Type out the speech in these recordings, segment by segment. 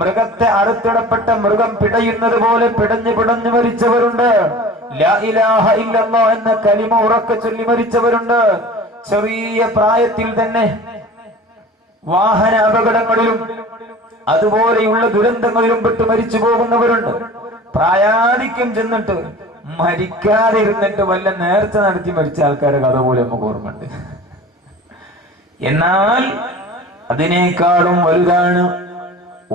മൃഗത്തെ അറുത്തിടപ്പെട്ട മൃഗം പിടയുന്നത് പോലെ പിടഞ്ഞു പിടഞ്ഞു മരിച്ചവരുണ്ട്. ലാ ഇലാഹ ഇല്ലല്ലാഹ് എന്ന കലിമ ഉറക്കെ ചൊല്ലി മരിച്ചവരുണ്ട്. ചെറിയ പ്രായത്തിൽ തന്നെ വാഹന അപകടങ്ങളിലും അതുപോലെയുള്ള ദുരന്തങ്ങളിലും പെട്ട് മരിച്ചു പോകുന്നവരുണ്ട്. പ്രായാധിക്യം ചെന്നിട്ട് മരിക്കാതെ ഇരുന്നിട്ട് വല്ല നേർച്ച നടത്തി മരിച്ച ആൾക്കാരുടെ കഥ പോലെ നമുക്ക് ഓർമ്മയുണ്ട്. എന്നാൽ അതിനേക്കാളും വലുതാണ്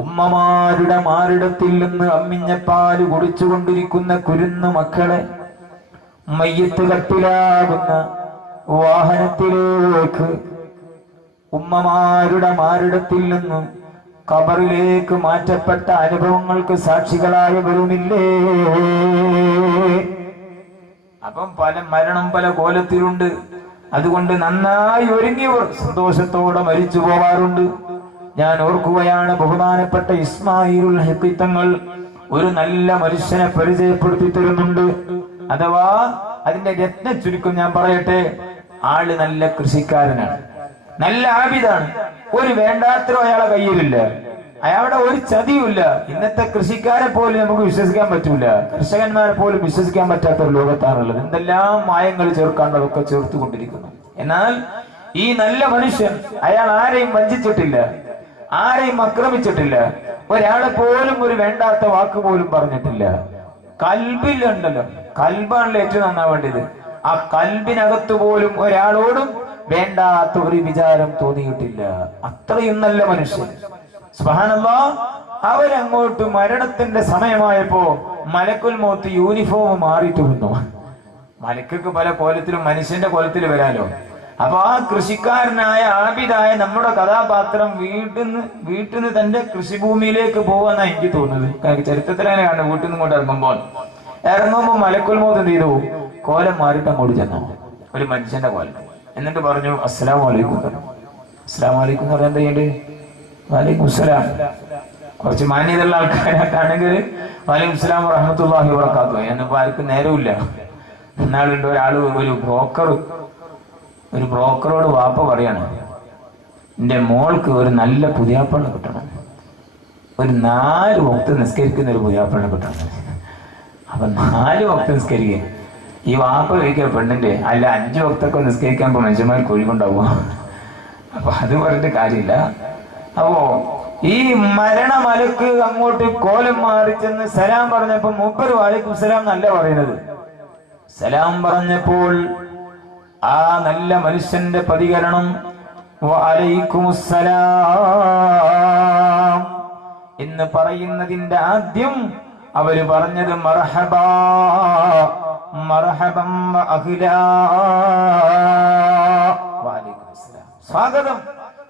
ഉമ്മമാരുടെ മാറിടത്തിൽ നിന്ന് അമ്മിഞ്ഞ പാല് കുടിച്ചുകൊണ്ടിരിക്കുന്ന കുരുന്നു മക്കളെ മയ്യത്ത് കട്ടിലാകുന്ന വാഹനത്തിലേക്ക് ഉമ്മമാരുടെ മാറിടത്തിൽ നിന്ന് ഖബറിലേക്ക് മാറ്റപ്പെട്ട അനുഭവങ്ങൾക്ക് സാക്ഷികളായവരുമില്ലേ? അപ്പം മരണം പല കോലത്തിലുണ്ട്. അതുകൊണ്ട് നന്നായി ഒരുങ്ങിയവർ സന്തോഷത്തോടെ മരിച്ചു പോവാറുണ്ട്. ഞാൻ ഓർക്കുകയാണ്, ബഹുമാനപ്പെട്ട ഇസ്മായിലുൽ ഹഖ് തങ്ങൾ ഒരു നല്ല മനുഷ്യനെ പരിചയപ്പെടുത്തി തരുന്നുണ്ട്. അഥവാ അതിന്റെ രത്ന ചുരുക്കം ഞാൻ പറയട്ടെ. ആള് നല്ല കൃഷിക്കാരനാണ്, നല്ല ആബിദാണ്. ഒരു വേണ്ടാത്തരോ അയാളെ കയ്യിലില്ല, അയാളുടെ ഒരു ചതിയുമില്ല. ഇന്നത്തെ കൃഷിക്കാരെ പോലും നമുക്ക് വിശ്വസിക്കാൻ പറ്റൂല, കർഷകന്മാരെ പോലും വിശ്വസിക്കാൻ പറ്റാത്ത ഒരു ലോകത്താണുള്ളത്. എന്തെല്ലാം മായങ്ങൾ ചേർക്കാണ്ടതൊക്കെ ചേർത്തുകൊണ്ടിരിക്കുന്നു. എന്നാൽ ഈ നല്ല മനുഷ്യൻ അയാൾ ആരെയും വഞ്ചിച്ചിട്ടില്ല, ആരെയും ആക്രമിച്ചിട്ടില്ല, ഒരാളെ പോലും ഒരു വേണ്ടാത്ത വാക്ക് പോലും പറഞ്ഞിട്ടില്ല. കൽബിലുണ്ടല്ലോ, കൽബാണല്ലോ ഏറ്റവും നന്നാവേണ്ടത്. ആ കൽബിനകത്ത് പോലും ഒരാളോടും വേണ്ടാത്ത ഒരു വിചാരം തോന്നിയിട്ടില്ല. അത്രയും നല്ല മനുഷ്യൻ. സുബ്ഹാനല്ലാഹ്. അവരങ്ങോട്ട് മരണത്തിന്റെ സമയമായപ്പോ മലക്കുൽ മൗത്ത് യൂണിഫോം മാറിയിട്ട് വന്നു. മലക്കൊക്കെ പല കോലത്തിലും മനുഷ്യന്റെ കോലത്തിൽ വരാലോ. അപ്പൊ ആ കൃഷിക്കാരനായ ആബിദായ നമ്മുടെ കഥാപാത്രം വീട്ടിൽ നിന്ന് തന്റെ കൃഷിഭൂമിയിലേക്ക് പോവാന്നാ എനിക്ക് തോന്നുന്നത്. ചരിത്രത്തിൽ തന്നെയാണ്. വീട്ടിൽ നിന്ന് ഇങ്ങോട്ട് ഇറങ്ങുമ്പോ മലക്കുൽ മൗത്ത് എന്ത് ചെയ്തു? കോലം മാറിയിട്ട് അങ്ങോട്ട് ചെന്നു, ഒരു മനുഷ്യന്റെ കോലം. എന്നിട്ട് പറഞ്ഞു അസ്സലാമു അലൈക്കും. അസ്സലാമു അലൈക്കും എന്ന് പറയാൻ എന്തെയ്യണ്ട്? വലൈക്കും അസ്സലാം. കുറച്ച് മാന്യതയുള്ള ആൾക്കാരാണെങ്കിൽ വലൈക്കും അസ്സലാം വറഹ്മത്തുള്ളാഹി വബറകാതുഹു എന്നിപ്പോ ആർക്കും നേരമില്ല. എന്നാളുണ്ട് ഒരാള്, ഒരു ബ്രോക്കറോട് വാപ്പ പറയാണ്, എന്റെ മോൾക്ക് ഒരു നല്ല പുതിയാപ്പണ്ണ കിട്ടണം, ഒരു 4 വക്ത് നിസ്കരിക്കുന്ന ഒരു പുതിയാപ്പണ്ണ കിട്ടണം. അപ്പൊ 4 വക്ത് നിസ്കരിക്കുക. ഈ വാപ്പ കഴിക്കുക പെണ്ണിന്റെ അല്ല 5 വക്തൊക്കെ നിസ്കരിക്കാൻ മനുഷ്യന്മാർക്ക് ഒഴിവുണ്ടാവുക. അപ്പൊ അത് പറഞ്ഞിട്ട് കാര്യമില്ല. അപ്പോ ഈ മരണമലക്ക് അങ്ങോട്ട് കോലം മാറി ചെന്ന് സലാം പറഞ്ഞപ്പോ മൂപ്പര് വലൈക്കും സലാം നല്ല പറയുന്നത്. സലാം പറഞ്ഞപ്പോൾ ആ നല്ല മനുഷ്യന്റെ പ്രതികരണം വഅലൈക്കുമുസ്സലാം എന്ന് പറയുന്നതിന്റെ ആദ്യം അവര് പറഞ്ഞത് മർഹബാ മർഹബം അഹ്ലാ, വഅലൈക്കുമുസ്സലാം, സ്വാഗതം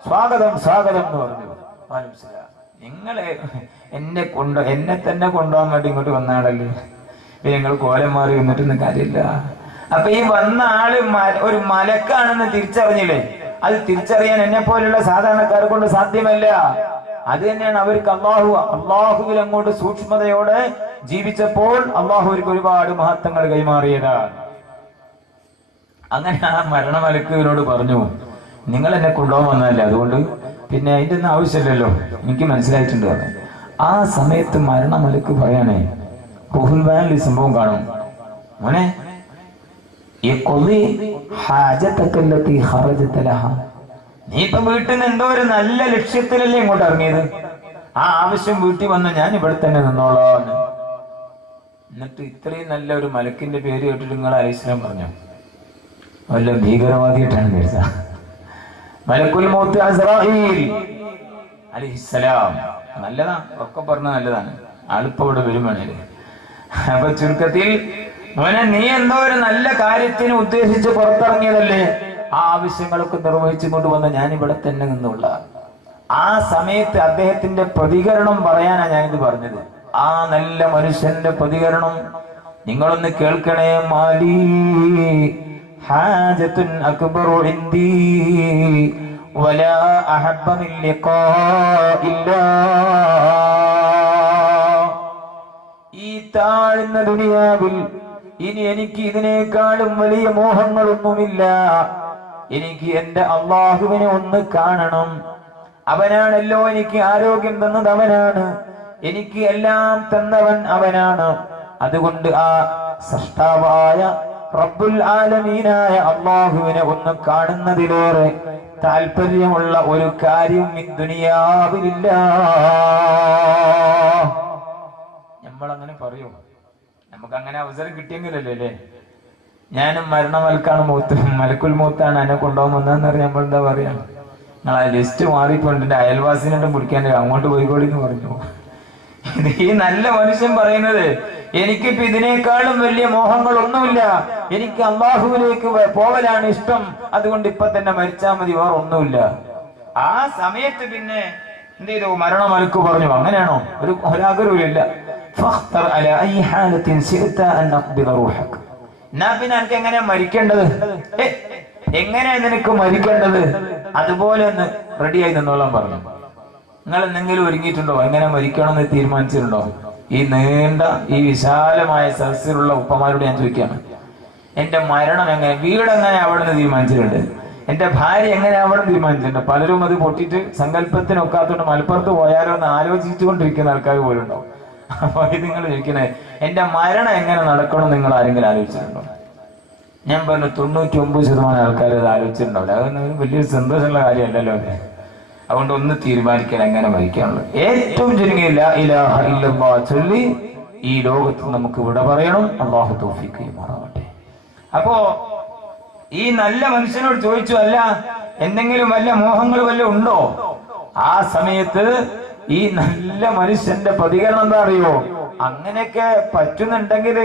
സ്വാഗതം സ്വാഗതം എന്ന് പറഞ്ഞു. നിങ്ങളെ എന്നെ തന്നെ കൊണ്ടുപോകാൻ വേണ്ടി ഇങ്ങോട്ട് വന്നാളല്ലേ, നിങ്ങൾ കോലം മാറി വന്നിട്ടൊന്നും കാര്യമില്ല. അപ്പൊ ഈ വന്ന ആള് ഒരു മലക്കാണെന്ന് തിരിച്ചറിഞ്ഞില്ലേ? അത് തിരിച്ചറിയാൻ എന്നെ പോലുള്ള സാധാരണക്കാരെ കൊണ്ട് സാധ്യമല്ല. അത് തന്നെയാണ് അവർക്ക് അള്ളാഹുവിൽ അങ്ങോട്ട് സൂക്ഷ്മതയോടെ ജീവിച്ചപ്പോൾ അള്ളാഹു അവർക്ക് ഒരുപാട് മഹത്വങ്ങൾ കൈമാറിയതാണ്. അങ്ങനെ ആ മരണമലക്കുവിനോട് പറഞ്ഞു, നിങ്ങൾ എന്നെ കൊണ്ടുപോകാൻ വന്നതല്ലേ, അതുകൊണ്ട് പിന്നെ അതിന്റെ ഒന്നും ആവശ്യമില്ലല്ലോ, എനിക്ക് മനസ്സിലായിട്ടുണ്ട്. ആ സമയത്ത് മരണമലക്ക് പറയാനേ ബഹുൽബാനിൽ സംഭവം കാണും. മോനെ നീ ഇപ്പൊ വീട്ടിൽ നിന്ന് എന്തോ ഒരു നല്ല ലക്ഷ്യത്തിലല്ലേ ഇങ്ങോട്ട് ഇറങ്ങിയത്, ആ ആവശ്യം വീട്ടിൽ വന്ന് ഞാൻ ഇവിടെ തന്നെ നിന്നോളാം. എന്നിട്ട് ഇത്രയും നല്ല ഒരു മലക്കിന്റെ പേര് കേട്ടിട്ട് നിങ്ങൾ അലൈഹിസ്സലാം പറഞ്ഞു, വല്ല ഭീകരവാദിയായിട്ടാണ് ധരിച്ച. മലക്കുൽ മൗത്ത് അസ്റായീൽ അലൈഹിസ്സലാം നല്ലതാണ്, ഒക്കെ പറഞ്ഞ നല്ലതാണ്. ആളിപ്പോ ഇവിടെ വരുമാണല്ലേ. അപ്പൊ ചുരുക്കത്തിൽ മോനെ നീ എന്തോ ഒരു നല്ല കാര്യത്തിന് ഉദ്ദേശിച്ച് പുറത്തിറങ്ങിയതല്ലേ, ആ ആവശ്യങ്ങളൊക്കെ നിർവഹിച്ചു കൊണ്ടുവന്ന ഞാൻ ഇവിടെ തന്നെ നിന്നുള്ള. ആ സമയത്ത് അദ്ദേഹത്തിന്റെ പ്രതികരണം പറയാനാ ഞാനിത് പറഞ്ഞത്. ആ നല്ല മനുഷ്യന്റെ പ്രതികരണം നിങ്ങളൊന്ന് കേൾക്കണേ. മാലി ഹാജത്തുൻ അക്ബറു ഇൻദി വലാ അഹബ്ബ മിൻ ലിഖാഇല്ലാ. ഈ താഴ്ന്ന ദുനിയാവിൽ ഇനി എനിക്ക് ഇതിനേക്കാളും വലിയ മോഹങ്ങളൊന്നുമില്ല. എനിക്ക് എന്റെ അള്ളാഹുവിനെ ഒന്ന് കാണണം. അവനാണല്ലോ എനിക്ക് ആരോഗ്യം തന്നത് അവനാണ്, എനിക്ക് എല്ലാം തന്നവൻ അവനാണ്. അതുകൊണ്ട് ആ സൃഷ്ടാവായ റബ്ബുൽ ആലമീനായ അല്ലാഹുവിനെ ഒന്ന് കാണുന്നതിലേറെ താല്പര്യമുള്ള ഒരു കാര്യം ഈ ദുനിയാവിലില്ല. നമ്മളങ്ങനെ പറയൂ? നമുക്ക് അങ്ങനെ അവസരം കിട്ടിയെങ്കിലല്ലേ അല്ലേ? ഞാനും മരണമൽക്കാണ് മൂത്ത്, മലക്കുൽ മൂത്താണ് എന്നെ കൊണ്ടുപോകുന്നതെന്ന് പറഞ്ഞാൽ നമ്മൾ എന്താ പറയാ? നിങ്ങൾ ആ ലിസ്റ്റ് മാറിപ്പോണ്ട് അയൽവാസിനെ പിടിക്കാൻ അങ്ങോട്ട് പോയിക്കോളി എന്ന് പറഞ്ഞു. ഈ നല്ല മനുഷ്യൻ പറയുന്നത്, എനിക്കിപ്പോ ഇതിനേക്കാളും വലിയ മോഹങ്ങളൊന്നുമില്ല, എനിക്ക് അള്ളാഹുവിലേക്ക് പോവലാണ് ഇഷ്ടം, അതുകൊണ്ട് ഇപ്പൊ തന്നെ മരിച്ചാൽ മതി, വേറെ ഒന്നുമില്ല. ആ സമയത്ത് പിന്നെ എന്ത് ചെയ്തു? മരണമലക്ക് പറഞ്ഞു, അങ്ങനെയാണോ? ഒരാഗ്രഹമില്ല. എന്നാ പിന്നെ എനിക്ക് എങ്ങനെയാ മരിക്കേണ്ടത്? എങ്ങനെയാ നിനക്ക് മരിക്കേണ്ടത്? അതുപോലെ ഒന്ന് റെഡിയായി നിന്നോളാൻ പറഞ്ഞു. നിങ്ങൾ എന്തെങ്കിലും ഒരുങ്ങിയിട്ടുണ്ടോ? എങ്ങനെ മരിക്കണമെന്ന് തീരുമാനിച്ചിട്ടുണ്ടോ? ഈ നീണ്ട ഈ വിശാലമായ സദസ്സിലുള്ള ഉപ്പമാരോട് ഞാൻ ചോദിക്കുകയാണ്, എന്റെ മരണം എങ്ങനെ, വീട് എങ്ങനെ അവിടെ നിന്ന് തീരുമാനിച്ചിട്ടുണ്ട്, എന്റെ ഭാര്യ എങ്ങനെ അവിടെ തീരുമാനിച്ചിട്ടുണ്ട്. പലരും അത് പൊട്ടിയിട്ട് സങ്കല്പത്തിനൊക്കാത്തോണ്ട് മലപ്പുറത്ത് പോയാലോ എന്ന് ആലോചിച്ചുകൊണ്ടിരിക്കുന്ന ആൾക്കാർ പോലും ഉണ്ടാവും. അപ്പൊ ഇത് നിങ്ങൾ ചോദിക്കണേ, എന്റെ മരണം എങ്ങനെ നടക്കണം നിങ്ങൾ ആരെങ്കിലും ആലോചിച്ചിട്ടുണ്ടോ? ഞാൻ പറഞ്ഞു 99% ആൾക്കാർ അത് ആലോചിച്ചിട്ടുണ്ടാവില്ല. അതൊന്നും വലിയൊരു സന്തോഷമുള്ള കാര്യമല്ലല്ലോ അല്ലേ? അതുകൊണ്ട് ഒന്ന് തീരുമാനിക്കാൻ എങ്ങനെ മരിക്കാനുള്ളത്. ഏറ്റവും ചുരുങ്ങിയ ലാ ഇലാഹ ഇല്ലല്ലാഹ് ചൊല്ലി ഈ ലോകത്ത് നമുക്ക് വിട പറയണം. അല്ലാഹു തൗഫീഖ് ചെയ്യുമാറാവട്ടെ. അപ്പോ ഈ നല്ല മനുഷ്യനോട് ചോദിച്ചു, അല്ല എന്തെങ്കിലും വല്ല മോഹങ്ങൾ വല്ല ഉണ്ടോ? ആ സമയത്ത് ഈ നല്ല മനുഷ്യന്റെ പ്രതികരണം എന്താ അറിയോ? അങ്ങനെയൊക്കെ പറ്റുന്നുണ്ടെങ്കിൽ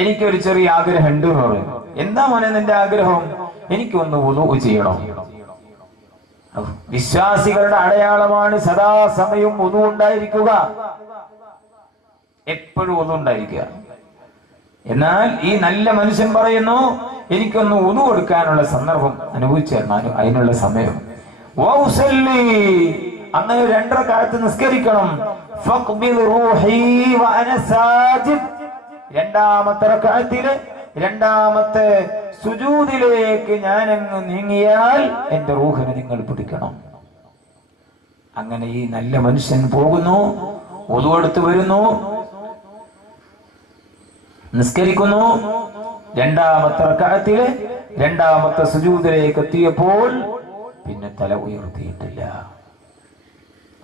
എനിക്കൊരു ചെറിയ ആഗ്രഹം ഉണ്ട് എന്ന് പറയും. എന്താ മോനെ നിന്റെ ആഗ്രഹം? എനിക്കൊന്ന് വുളൂ ചെയ്യണം. വിശ്വാസികളുടെ അടയാളമാണ് സദാസമയം വുളൂ ഉണ്ടായിരിക്കുക, എപ്പോഴും വുളൂ ഉണ്ടായിരിക്കുക. എന്നാൽ ഈ നല്ല മനുഷ്യൻ പറയുന്നു, എനിക്കൊന്ന് വുളൂ കൊടുക്കാനുള്ള സന്ദർഭം അനുഭവിച്ചു തരണം, അതിനുള്ള സമയം. അങ്ങനെ 2 റക്അത്ത് നിസ്കരിക്കണം. രണ്ടാമത്തെ റക്അത്തില് രണ്ടാമത്തെ സുജൂദിലേക്ക് ഞാനങ്ങ് നീങ്ങിയാൽ എന്റെ റൂഹിനെ നിങ്ങൾ പിടിക്കണം. അങ്ങനെ ഈ നല്ല മനുഷ്യൻ പോകുന്നു, വുളൂ എടുത്ത് വരുന്നു, നിസ്കരിക്കുന്നു. രണ്ടാമത്തെ റക്അത്തില് രണ്ടാമത്തെ സുജൂദിലേക്ക് എത്തിയപ്പോൾ പിന്നെ തല ഉയർത്തിയിട്ടില്ല.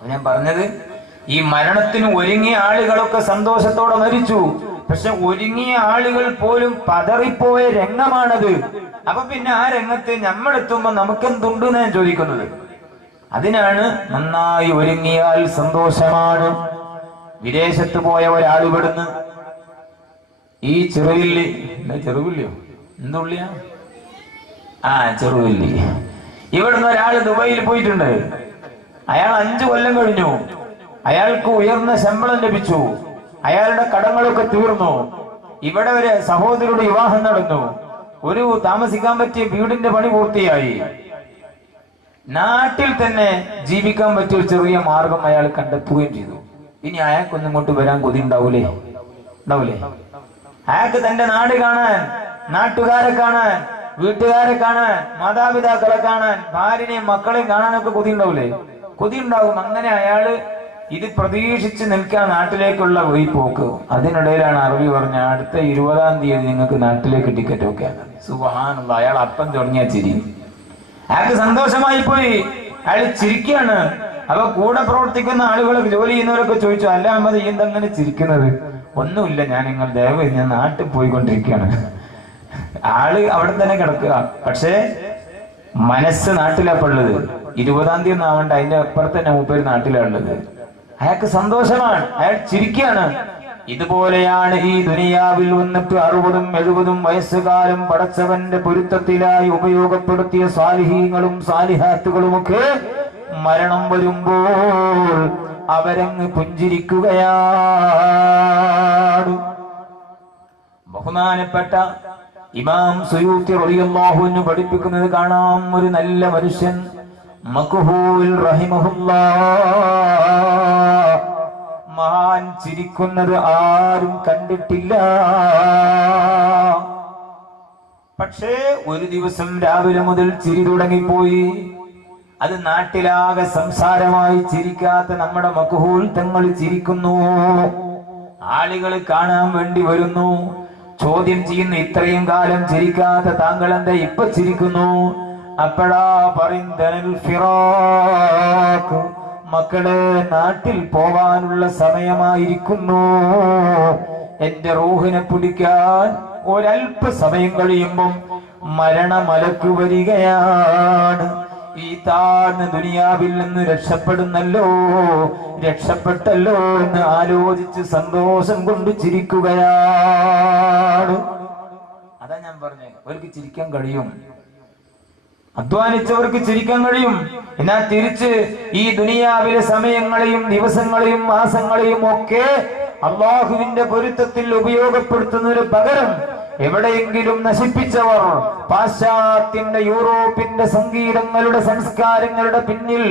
ഞാൻ പറഞ്ഞത്, ഈ മരണത്തിന് ഒരുങ്ങിയ ആളുകളൊക്കെ സന്തോഷത്തോടെ മരിച്ചു. പക്ഷെ ഒരുങ്ങിയ ആളുകൾ പോലും പതറിപ്പോയ രംഗമാണത്. അപ്പൊ പിന്നെ ആ രംഗത്ത് നമ്മളെത്തുമ്പോ നമുക്കെന്തുണ്ട് ഞാൻ ചോദിക്കുന്നത്. അതിനാണ് നന്നായി ഒരുങ്ങിയാൽ സന്തോഷമാണ്. വിദേശത്ത് പോയ ഒരാൾ ഇവിടുന്ന് ഈ ചെറുവില്ലിയോ എന്തുള്ളിയാ ചെറുവില്ലി, ഇവിടുന്ന് ഒരാൾ ദുബായിൽ പോയിട്ടുണ്ട്. അയാൾ 5 കൊല്ലം കഴിഞ്ഞു. അയാൾക്ക് ഉയർന്ന ശമ്പളം ലഭിച്ചു, അയാളുടെ കടങ്ങളൊക്കെ തീർന്നു. ഇവിടെ ഒരു സഹോദരിയുടെ വിവാഹം നടന്നു, ഒരു താമസിക്കാൻ പറ്റിയ വീടിന്റെ പണി പൂർത്തിയായി. നാട്ടിൽ തന്നെ ജീവിക്കാൻ പറ്റിയ ഒരു ചെറിയ മാർഗം അയാൾ കണ്ടെത്തുകയും ചെയ്തു. ഇനി അയാൾക്കൊന്നും ഇങ്ങോട്ട് വരാൻ കൊതി ഉണ്ടാവൂലേ? അയാൾക്ക് തന്റെ നാട് കാണാൻ, നാട്ടുകാരെ കാണാൻ, വീട്ടുകാരെ കാണാൻ, മാതാപിതാക്കളെ കാണാൻ, ഭാര്യനെയും മക്കളെയും കാണാനൊക്കെ കൊതി ഉണ്ടാവൂലേ? കൊതി ഉണ്ടാവും. അങ്ങനെ അയാള് ഇത് പ്രതീക്ഷിച്ച് നിൽക്കാൻ നാട്ടിലേക്കുള്ള ഈ പോക്ക്. അതിനിടയിലാണ് അറബി പറഞ്ഞ, അടുത്ത 20-ാം തീയതി നിങ്ങൾക്ക് നാട്ടിലേക്ക് ടിക്കറ്റ് ഒക്കെയാണ്. സുബ്ഹാനല്ലാഹ്, അയാൾ അപ്പം തുടങ്ങിയ ചിരി. അയാൾക്ക് സന്തോഷമായി പോയി, അയാൾ ചിരിക്കുകയാണ്. അപ്പൊ കൂടെ പ്രവർത്തിക്കുന്ന ആളുകളൊക്കെ, ജോലി ചെയ്യുന്നവരൊക്കെ ചോദിച്ചു, അല്ല അഹമ്മദ് എന്തെങ്ങനെ ചിരിക്കുന്നത്? ഒന്നുമില്ല, ഞാൻ നാട്ടിൽ പോയിക്കൊണ്ടിരിക്കുകയാണ്. ആള് അവിടെ തന്നെ കിടക്കുക, പക്ഷേ മനസ്സ് നാട്ടിലാപ്പുള്ളത്. 20-ാം തീയതി ഒന്നും ആവണ്ട, അതിന്റെ അപ്പുറത്ത് തന്നെ മൂപ്പര് നാട്ടിലാണുള്ളത്. അയാൾക്ക് സന്തോഷമാണ്, അയാൾ ചിരിക്കുകയാണ്. ഇതുപോലെയാണ് ഈ ദുനിയാവിൽ വന്നിട്ട് 60ഉം 70ഉം വയസ്സുകാലം പടച്ചവന്റെ പൊരുത്തത്തിലായി ഉപയോഗപ്പെടുത്തിയ സാലിഹീങ്ങളും സാലിഹാത്തുകളുമൊക്കെ മരണം വരുമ്പോൾ അവരങ്ങ് പുഞ്ചിരിക്കുകയാണ്. ബഹുമാനപ്പെട്ട ഇമാം സുയൂത്തി റളിയല്ലാഹു അൻഹു പഠിപ്പിക്കുന്നത് കാണാം. ഒരു നല്ല മനുഷ്യൻ മഖ്ഹൂൽ റഹിമഹുല്ലാഹ്, മഹാൻ ചിരിക്കുന്നത് ആരും കണ്ടിട്ടില്ല. പക്ഷേ ഒരു ദിവസം രാവിലെ മുതൽ ചിരി തുടങ്ങിപ്പോയി. അത് നാട്ടിലാകെ സംസാരമായി ചിരിക്കാത്ത നമ്മുടെ മക്ഹൂൽ തങ്ങൾ ചിരിക്കുന്നു. ആളുകൾ കാണാൻ വേണ്ടി വരുന്നു, ചോദ്യം ചെയ്യുന്ന ഇത്രയും കാലം ചിരിക്കാത്ത താങ്കൾ എന്താ ഇപ്പൊ ചിരിക്കുന്നു? അപ്പോഴാ പറയുന്നൽ ഫിറാഖ്, മക്കളെ നാട്ടിൽ പോവാനുള്ള സമയമായിരിക്കുന്നു. എന്റെ റൂഹിനെ പിടിക്കാൻ ഒരല്പ സമയം കഴിയുമ്പം മരണമലക്ക് വരികയാണ്. ഈ താഴ്ന്ന ദുനിയാവിൽ നിന്ന് രക്ഷപ്പെട്ടല്ലോ എന്ന് ആലോചിച്ച് സന്തോഷം കൊണ്ട് ചിരിക്കുകയാണ്. അതാ ഞാൻ പറഞ്ഞത്, അവർക്ക് ചിരിക്കാൻ കഴിയും, അധ്വാനിച്ചവർക്ക് ചിരിക്കാൻ കഴിയും. എന്നാൽ തിരിച്ച് ഈ ദുനിയാവിലെ സമയങ്ങളെയും ദിവസങ്ങളെയും മാസങ്ങളെയും ഒക്കെ അള്ളാഹുവിന്റെ പൊരുത്തത്തിൽ ഉപയോഗപ്പെടുത്തുന്നതിന് പകരം എവിടെയെങ്കിലും നശിപ്പിച്ചവർ, പാശ്ചാത്യന്റെ യൂറോപ്പിന്റെ സംഗീതങ്ങളുടെ സംസ്കാരങ്ങളുടെ പിന്നിൽ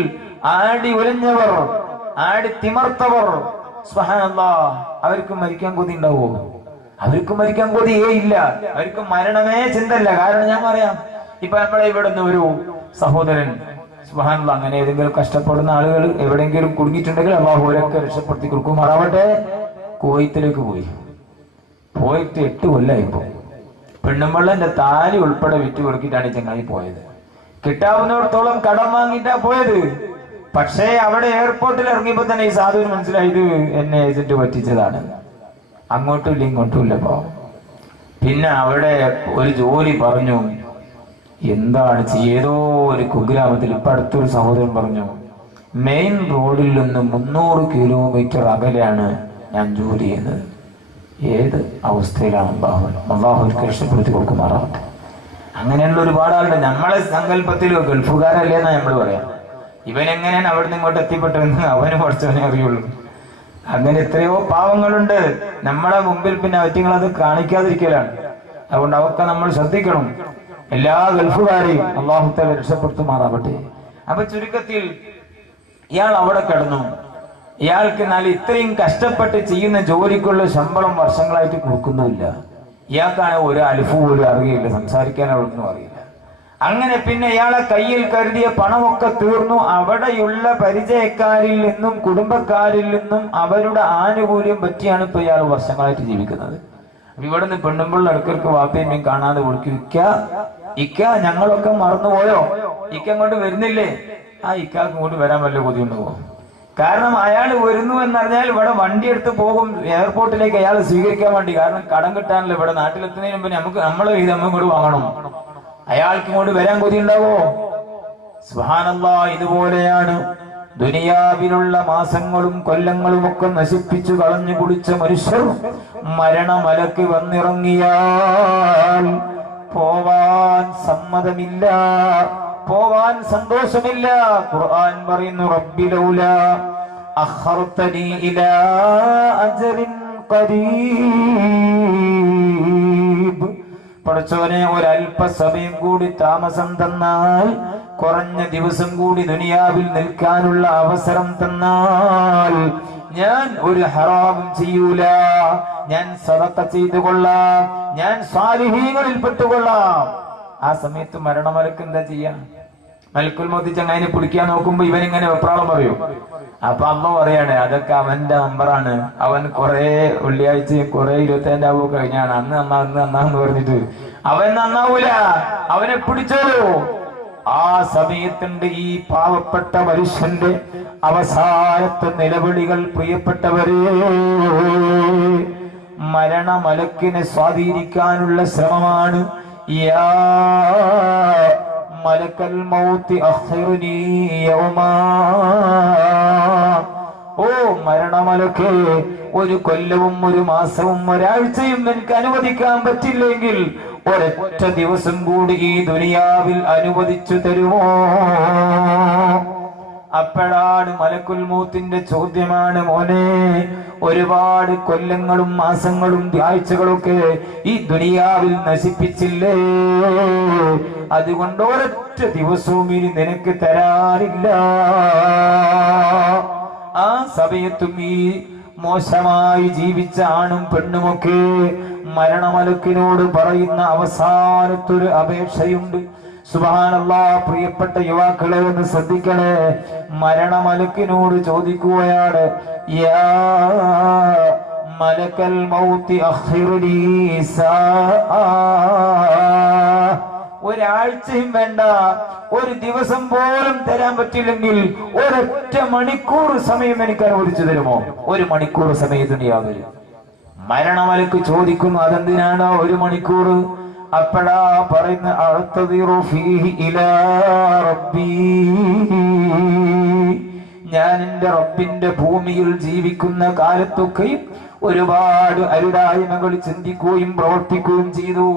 ആടി ഉലഞ്ഞവർ, ആടി തിമർത്തവർ, സുബ്ഹാനല്ലാഹ്, അവർക്ക് മരിക്കാൻ കൊതി ഉണ്ടാവോ? അവർക്ക് മരിക്കാൻ കൊതിയേ ഇല്ല. അവർക്ക് മരണമേ ചിന്തല്ല. കാരണം ഞാൻ പറയാം, ഇപ്പൊ നമ്മളെ ഇവിടുന്ന് ഒരു സഹോദരൻ, സുബ്ഹാനല്ലാഹ്, അങ്ങനെ ഏതെങ്കിലും കഷ്ടപ്പെടുന്ന ആളുകൾ എവിടെയെങ്കിലും കുടുങ്ങിയിട്ടുണ്ടെങ്കിൽ അള്ളാഹു അവരൊക്കെ രക്ഷപ്പെടുത്തി കൊടുക്കുമാറാവട്ടെ. കുവൈത്തിലേക്ക് പോയിട്ട് 8 കൊല്ലായിപ്പോ. പെണ്ണുമ്പള്ളന്റെ താലി ഉൾപ്പെടെ വിറ്റ് കൊടുക്കിട്ടാണ് ഈ ചങ്ങായി പോയത്. കിട്ടാവുന്നിടത്തോളം കടം വാങ്ങിയിട്ടാ പോയത്. പക്ഷേ അവിടെ എയർപോർട്ടിൽ ഇറങ്ങിയപ്പോ തന്നെ ഈ സാധുവിന് മനസ്സിലായി, ഇത് എന്നെ ഏജന്റ് പറ്റിച്ചതാണ്. അങ്ങോട്ടും ഇല്ല ഇങ്ങോട്ടും ഇല്ല. പിന്നെ അവിടെ ഒരു ജോലി പറഞ്ഞു. എന്താണ് ഏതോ ഒരു കുഗ്രാമത്തിൽ ഇപ്പൊ അടുത്തൊരു സഹോദരൻ പറഞ്ഞു, മെയിൻ റോഡിൽ നിന്ന് 300 കിലോമീറ്റർ അകലെയാണ് ഞാൻ ജോലി ചെയ്യുന്നത്. ഏത് അവസ്ഥയിലാണ് അള്ളാഹുവിற்கு രക്ഷപ്പെടുത്തി കൊടുക്കുമാറാവട്ടെ. അങ്ങനെയുള്ള ഒരുപാട് ആളുടെ നമ്മളെ സങ്കല്പത്തിൽ ഗൾഫുകാരല്ലേ എന്നാ നമ്മൾ പറയാം. ഇവനെങ്ങനെയാണ് അവിടെ നിന്ന് ഇങ്ങോട്ട് എത്തിപ്പെട്ടതെന്ന് അവന് കുറച്ചവനെ അറിയുള്ളൂ. അങ്ങനെ എത്രയോ പാവങ്ങളുണ്ട് നമ്മളെ മുമ്പിൽ. പിന്നെ അവറ്റങ്ങളത് കാണിക്കാതിരിക്കലാണ്. അതുകൊണ്ട് അവർക്ക് നമ്മൾ ശ്രദ്ധിക്കണം. എല്ലാ ഗൾഫുകാരെയും അള്ളാഹു തആല രക്ഷപ്പെടുത്തുമാറാവട്ടെ. അപ്പൊ ചുരുക്കത്തിൽ ഇയാൾ അവിടെ കിടന്നു. ഇയാൾക്ക് എന്നാൽ ഇത്രയും കഷ്ടപ്പെട്ട് ചെയ്യുന്ന ജോലിക്കുള്ള ശമ്പളം വർഷങ്ങളായിട്ട് കൊടുക്കുന്നുമില്ല. ഇയാൾക്കാണ് ഒരു അൽഫ് പോലും അറിയില്ല, സംസാരിക്കാൻ അവിടുന്ന് അറിയില്ല. അങ്ങനെ പിന്നെ ഇയാളെ കയ്യിൽ കരുതിയ പണമൊക്കെ തീർന്നു. അവിടെയുള്ള പരിചയക്കാരിൽ നിന്നും കുടുംബക്കാരിൽ നിന്നും അവരുടെ ആനുകൂല്യം പറ്റിയാണ് ഇപ്പൊ ഇയാൾ വർഷങ്ങളായിട്ട് ജീവിക്കുന്നത്. ഇവിടുന്ന് പെണ്ണുമ്പോൾ ഇടയ്ക്ക് വാപ്പയും കാണാതെ വിളിക്കും, ഇക്ക ഞങ്ങളൊക്കെ മറന്നുപോയോ, ഇക്ക അങ്ങോട്ട് വരുന്നില്ലേ? ആ ഇക്കാക്ക് ഇങ്ങോട്ട് വരാൻ വല്ല കൊതിയുണ്ടാവോ? കാരണം അയാൾ വരുന്നു എന്നറിഞ്ഞാൽ ഇവിടെ വണ്ടി എടുത്ത് പോകും എയർപോർട്ടിലേക്ക് അയാൾ സ്വീകരിക്കാൻ വേണ്ടി. കാരണം കടം കിട്ടാനല്ലോ, ഇവിടെ നാട്ടിലെത്തുന്നതിന് മുമ്പ് നമ്മളെ ഇങ്ങോട്ട് വാങ്ങണം. അയാൾക്ക് ഇങ്ങോട്ട് വരാൻ കൊതി ഉണ്ടാവോ? സുബ്ഹാനല്ലാഹ്, ഇതുപോലെയാണ് ദുനിയാവിലുള്ള മാസങ്ങളും കൊല്ലങ്ങളും ഒക്കെ നശിപ്പിച്ചു കളഞ്ഞു കുടിച്ച മനുഷ്യർ മരണമലക്ക് വന്നിറങ്ങിയാൽ പോവാൻ സമ്മതമില്ല, പോവാൻ സന്തോഷമില്ല. ഖുർആൻ പറയുന്നു, റബ്ബി ലൗലാ അഖർതനി ഇലാ അജലിൻ ഖരീബ്, പടച്ചവനെ ഒരല്പസമയം കൂടി താമസം തന്നാൽ, കുറഞ്ഞ ദിവസം കൂടി ദുനിയാവിൽ നിൽക്കാനുള്ള അവസരം തന്നാൽ ഞാൻ ഒരു ഹറാമും ചെയ്യൂല, ഞാൻ സദഖ ചെയ്തു കൊള്ളാം, ഞാൻ സാലിഹീങ്ങളിൽ പെട്ടുകൊള്ളാം. ആ സമയത്ത് മരണമലക്ക് എന്താ ചെയ്യാ? മലക്കുൽ മൗത്ത് ചങ്ങായിനെ പിടിക്കാൻ നോക്കുമ്പോ ഇവനിങ്ങനെ വെപ്രാളം പറയും. അപ്പൊ അമ്മ പറയാണ്, അതൊക്കെ അവന്റെ നമ്പറാണ്, അവൻ കുറെ വെള്ളിയാഴ്ചയും കുറെ 25 ആവോ കഴിഞ്ഞാണ്, അന്ന് നന്നാന്ന് പറഞ്ഞിട്ട് അവൻ നന്നാവൂല, അവനെ പിടിച്ചോളൂ. ആ സമയത്തുണ്ട് ഈ പാവപ്പെട്ട മനുഷ്യന്റെ അവസാനത്തെ നിലവിളികൾ. പ്രിയപ്പെട്ടവരെ, മരണമലക്കിനെ സ്വാധീനിക്കാനുള്ള ശ്രമമാണ്. യാ മലക്കൽ മൗത്തി അഖ്റിനി യൗമാ, ഓ മരണമലക്കേ, ഒരു കൊല്ലവും ഒരു മാസവും ഒരാഴ്ചയും എനിക്ക് അനുവദിക്കാൻ പറ്റില്ലെങ്കിൽ ഒരൊറ്റ ദിവസം കൂടി ഈ ദുനിയാവിൽ അനുവദിച്ചു തരുമോ? അപ്പോഴാണ് മലക്കുൽ മൗത്തിന്റെ ചോദ്യമാണ്, മോനെ, ഒരുപാട് കൊല്ലങ്ങളും മാസങ്ങളും ആഴ്ചകളൊക്കെ ഈ ദുനിയാവിൽ നശിപ്പിച്ചില്ലേ, അതുകൊണ്ട് ഒരൊറ്റ ദിവസവും ഇനി നിനക്ക് തരാറില്ല. ആ സമയത്തും ഈ മോശമായി ജീവിച്ച ആണും പെണ്ണുമൊക്കെ മരണമലക്കിനോട് പറയുന്ന അവസാനത്തൊരു അപേക്ഷയുണ്ട്. സുബ്ഹാനല്ലാഹ്. പ്രിയപ്പെട്ട യുവാക്കളെ ഒന്ന് ശ്രദ്ധിക്കണേ. മരണമലക്കിനോട് ചോദിക്കുകയാണ്, യാ മലക്കൽ മൗത്തി അഖിർലി സാആ. ഒരാഴ്ചയും വേണ്ട, ഒരു ദിവസം പോലും തരാൻ പറ്റില്ലെങ്കിൽ ഒരൊറ്റ മണിക്കൂർ സമയം എനിക്ക് അനുവദിച്ചു തരുമോ? ഒരു മണിക്കൂർ സമയം ദുനിയാവിൽ. മരണമലക്ക് ചോദിക്കുന്നു, അതെന്തിനാണ് ഒരു മണിക്കൂർ? അപ്പോഴാ പറയുന്ന, അഅ്തദിറു ഫീഹി ഇലാ റബ്ബി. ഞാൻ എന്റെ റബ്ബിന്റെ ഭൂമിയിൽ ജീവിക്കുന്ന കാലത്തൊക്കെയും ഒരുപാട് അരുതായ്മകൾ ചിന്തിക്കുകയും പ്രവർത്തിക്കുകയും ചെയ്തു.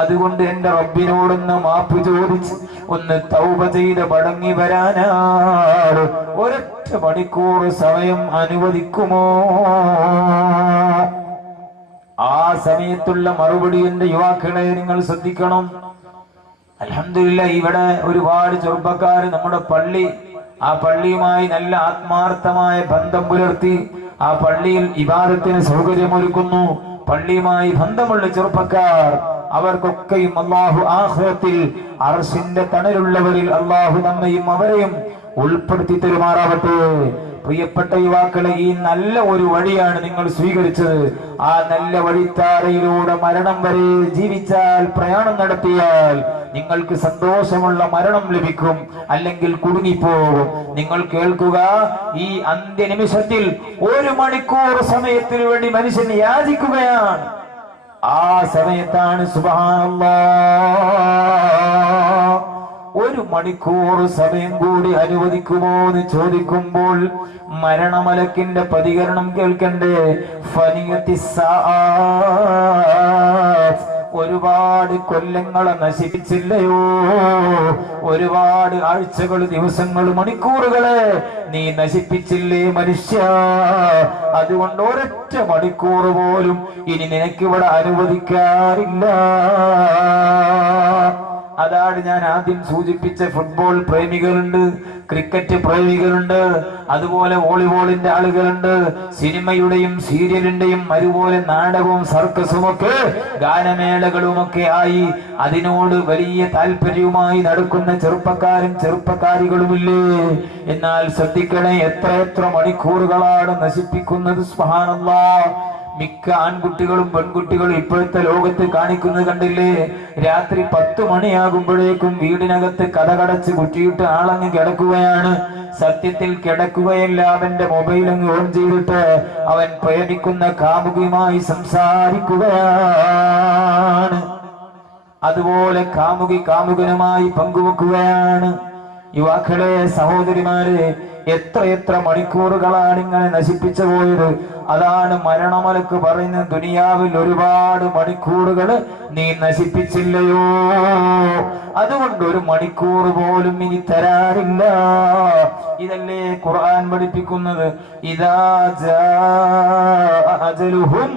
അതുകൊണ്ട് എന്റെ റബ്ബിനോടൊന്ന് മാപ്പ് ചോദിച്ച് ഒന്ന് തൗബ ചെയ്ത് മടങ്ങി വരാനാണ് ഒരൊറ്റ മണിക്കൂർ സമയം അനുവദിക്കുമോ? ആ സമയത്തുള്ള മറുപടി എന്റെ യുവാക്കളെ നിങ്ങൾ ശ്രദ്ധിക്കണം. അൽഹംദുലില്ലാഹ്, ഇവിടെ ഒരുപാട് ചെറുപ്പക്കാർ നമ്മുടെ ആ പള്ളിയുമായി നല്ല ആത്മാർത്ഥമായ ബന്ധം പുലർത്തി ആ പള്ളിയിൽ ഇബാദത്തിന് സൗകര്യമൊരുക്കുന്നു. പള്ളിയുമായി ബന്ധമുള്ള ചെറുപ്പക്കാർ, അവർക്കൊക്കെയും അല്ലാഹു ആഖിറത്തിൽ അർശിന്റെ തണലുള്ളവരിൽ അല്ലാഹു നമ്മയും അവരെയും ഉൾപ്പെടുത്തി തരുമാറാവട്ടെ. പ്രിയപ്പെട്ട യുവാക്കളെ, ഈ നല്ല ഒരു വഴിയാണ് നിങ്ങൾ സ്വീകരിച്ചത്. ആ നല്ല വഴിത്താരയിലൂടെ മരണം വരെ ജീവിച്ചാൽ, പ്രയാണം നടത്തിയാൽ നിങ്ങൾക്ക് സന്തോഷമുള്ള മരണം ലഭിക്കും, അല്ലെങ്കിൽ കുടുങ്ങിപ്പോകും. നിങ്ങൾ കേൾക്കുക, ഈ അന്ത്യനിമിഷത്തിൽ ഒരു മണിക്കൂർ സമയത്തിന് വേണ്ടി മനുഷ്യൻ യാചിക്കുകയാണ്. ആ സമയത്താണ് സുബ്ഹാനല്ലാഹ്, ഒരു മണിക്കൂർ സമയം കൂടി അനുവദിക്കുമോ എന്ന് ചോദിക്കുമ്പോൾ മരണമലക്കിന്റെ പ്രതികരണം കേൾക്കണ്ടേ? ഒരുപാട് കൊല്ലങ്ങളെ നശിപ്പിച്ചില്ലയോ? ഒരുപാട് ആഴ്ചകൾ, ദിവസങ്ങൾ, മണിക്കൂറുകളെ നീ നശിപ്പിച്ചില്ലേ മനുഷ്യ? അതുകൊണ്ട് ഒരൊറ്റ മണിക്കൂർ പോലും ഇനി നിനക്കിവിടെ അനുവദിക്കാറില്ല. അതാണ് ഞാൻ ആദ്യം സൂചിപ്പിച്ച ഫുട്ബോൾ പ്രേമികളുണ്ട്, ക്രിക്കറ്റ് പ്രേമികളുണ്ട്, അതുപോലെ വോളിബോളിന്റെ ആളുകളുണ്ട്, സിനിമയുടെയും സീരിയലിന്റെയും അതുപോലെ നാടകവും സർക്കസുമൊക്കെ ഗാനമേളകളുമൊക്കെ ആയി അതിനോട് വലിയ താല്പര്യവുമായി നടക്കുന്ന ചെറുപ്പക്കാരും ചെറുപ്പക്കാരികളുമില്ലേ? എന്നാൽ ശ്രദ്ധിക്കണേ, എത്ര മണിക്കൂറുകളാണ് നശിപ്പിക്കുന്നത്. സുബ്ഹാനല്ലാഹ്. മിക്ക ആൺകുട്ടികളും പെൺകുട്ടികളും ഇപ്പോഴത്തെ ലോകത്ത് കാണിക്കുന്നത് കണ്ടില്ലേ? രാത്രി 10 മണിയാകുമ്പോഴേക്കും വീടിനകത്ത് കടകടച്ച് കുറ്റിയിട്ട് ആളങ്ങ് കിടക്കുകയാണ്. സത്യത്തിൽ കിടക്കുകയല്ല, അവന്റെ മൊബൈൽ അങ്ങ് ഓൺ ചെയ്തിട്ട് അവൻ പ്രേമിക്കുന്ന കാമുകിയുമായി സംസാരിക്കുകയാണ്. അതുപോലെ കാമുകനുമായി പങ്കുവെക്കുകയാണ്. യുവാക്കളെ, സഹോദരിമാരെ, എത്ര മണിക്കൂറുകളാണ് ഇങ്ങനെ നശിപ്പിച്ചു പോയത്. അതാണ് മരണമലക്ക് പറയുന്നത്, ദുനിയാവിൽ ഒരുപാട് മണിക്കൂറുകൾ നീ നശിപ്പിച്ചില്ലയോ? അതുകൊണ്ട് ഒരു മണിക്കൂർ പോലും ഇനി തരാറില്ല. ഇതല്ലേ ഖുർആൻ പഠിപ്പിക്കുന്നത്? ഇദാ ജാഅ അജലുഹും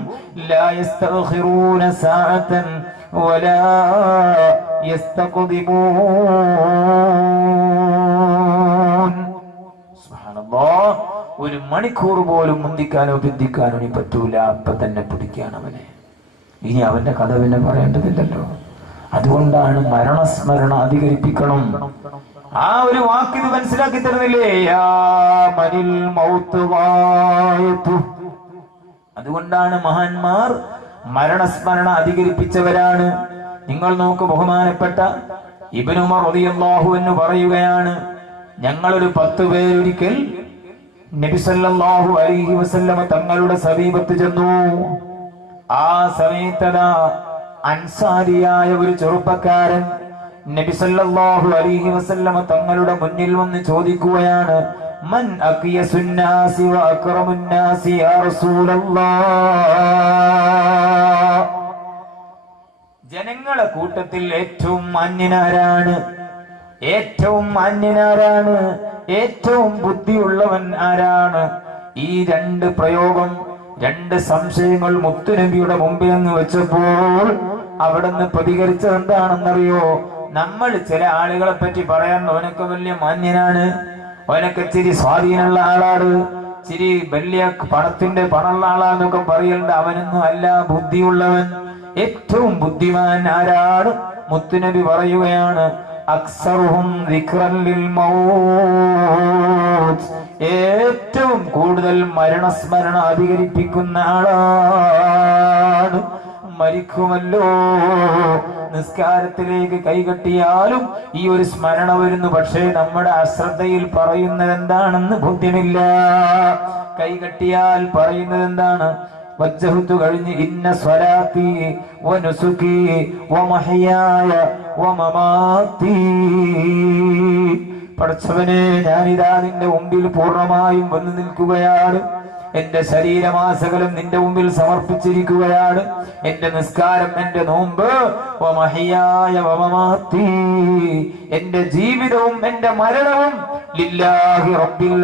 ലാ യസ്തഖിറൂന സഅതൻ വലാ യസ്തഖദിമൂൻ. സുബ്ഹാനല്ലാഹ്. ഒരു മണിക്കൂർ പോലും മുന്തിക്കാനോ പിന്തിക്കാനോ ഇനി പറ്റൂല. അപ്പൊ തന്നെ പിടിക്കുകയാണ് അവനെ. ഇനി അവന്റെ കഥ പിന്നെ പറയേണ്ടതില്ലല്ലോ. അതുകൊണ്ടാണ് മരണസ്മരണ അധികരിപ്പിക്കണം. ആ ഒരു വാക്കിത് മനസ്സിലാക്കി തരുന്നില്ലേ? യാ മനിൽ മൗത്ത് ഗായതു. അതുകൊണ്ടാണ് മഹാന്മാർ മരണസ്മരണ അധികരിപ്പിച്ചവരാണ്. നിങ്ങൾ നോക്കൂ, ബഹുമാനപ്പെട്ട ഇബ്നു ഉമർ റളിയല്ലാഹു അൻഹു പറയുകയാണ്, ഞങ്ങളൊരു 10 പേരൊരിക്കൽ നബി സല്ലല്ലാഹു അലൈഹി വസല്ലമ തങ്ങളുടെ സമീപത്ത് ചെന്നു. ആ സമയത്തതാ അൻസാരിയായ ഒരു ചെറുപ്പക്കാരൻ നബി സല്ലല്ലാഹു അലൈഹി വസല്ലമ തങ്ങളുടെ മുന്നിൽ വന്ന് ചോദിക്കുകയാണ്, മൻ അഖിയസുന്നാസി വ അക്റമുന്നാസി യാ റസൂലല്ലാഹ്. ജനങ്ങളെ കൂട്ടത്തിൽ ഏറ്റവും മാന്യനാരാണ്? ഏറ്റവും മാന്യനാരാണ്? ഏറ്റവും ബുദ്ധിയുള്ളവൻ ആരാണ്? ഈ 2 പ്രയോഗം, 2 സംശയങ്ങൾ മുത്തുനബിയുടെ മുമ്പിൽ അങ്ങ് വെച്ചപ്പോൾ അവിടുന്ന് പ്രതികരിച്ചത് എന്താണെന്നറിയോ? നമ്മൾ ചില ആളുകളെ പറ്റി പറയാൻ, അവനൊക്കെ വലിയ മാന്യനാണ്, അവനൊക്കെ ഇച്ചിരി സ്വാധീനമുള്ള ആളാണ്, ഇച്ചിരി വലിയ പണമുള്ള ആളാന്നൊക്കെ പറയലുണ്ട്. അവനൊന്നും അല്ല ബുദ്ധിയുള്ളവൻ. ഏറ്റവും ബുദ്ധിമാൻ ആരാണ്? മുത്തുനബി പറയുകയാണ്, അക്സറുഹും ദിക്റൻ ലിൽ മൗത്ത്, ഏറ്റവും കൂടുതൽ മരണസ്മരണ അധികരിപ്പിക്കുന്ന ആളാണ്. മരിക്കുമല്ലോ, നിസ്കാരത്തിലേക്ക് കൈകെട്ടിയാലും ഈ ഒരു സ്മരണ വരുന്നു. പക്ഷേ നമ്മുടെ അശ്രദ്ധയിൽ പറയുന്നത് എന്താണെന്ന് ബോധ്യമില്ല. കൈകെട്ടിയാൽ പറയുന്നത് എന്താണ്? വജ്ജഹ്തു കഴിഞ്ഞ് ഇന്ന സ്വലാത്തി വനുസുകി വമഹയായ വമമാതി. പടച്ചവനെ, ഞാനിതാ നിന്റെ മുമ്പിൽ പൂർണ്ണമായും വന്നു നിൽക്കുകയാണ്. എന്റെ ശരീരമാസകലം നിന്റെ മുമ്പിൽ സമർപ്പിച്ചിരിക്കുകയാണ്. എന്റെ നിസ്കാരം, എന്റെ നോമ്പ്, വമഹയായ വമമാതി, എന്റെ ജീവിതവും എന്റെ മരണവും ലില്ലാഹി റബ്ബിൽ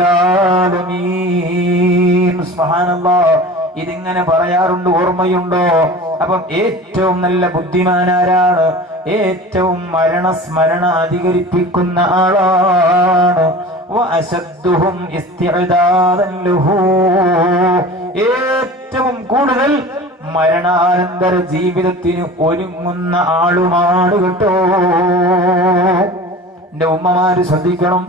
ആലമീൻ. സുബ്ഹാനല്ലാഹ്. ഇതിങ്ങനെ പറയാറുണ്ട്, ഓർമ്മയുണ്ടോ? അപ്പം ഏറ്റവും നല്ല ബുദ്ധിമാനാരാണ്? ഏറ്റവും മരണസ്മരണ അധികരിപ്പിക്കുന്ന ആളാണ്. ഏറ്റവും കൂടുതൽ മരണാനന്തര ജീവിതത്തിന് ഒരുങ്ങുന്ന ആളുമാണ് കേട്ടോ. എന്റെ ഉമ്മമാര് ശ്രദ്ധിക്കണം.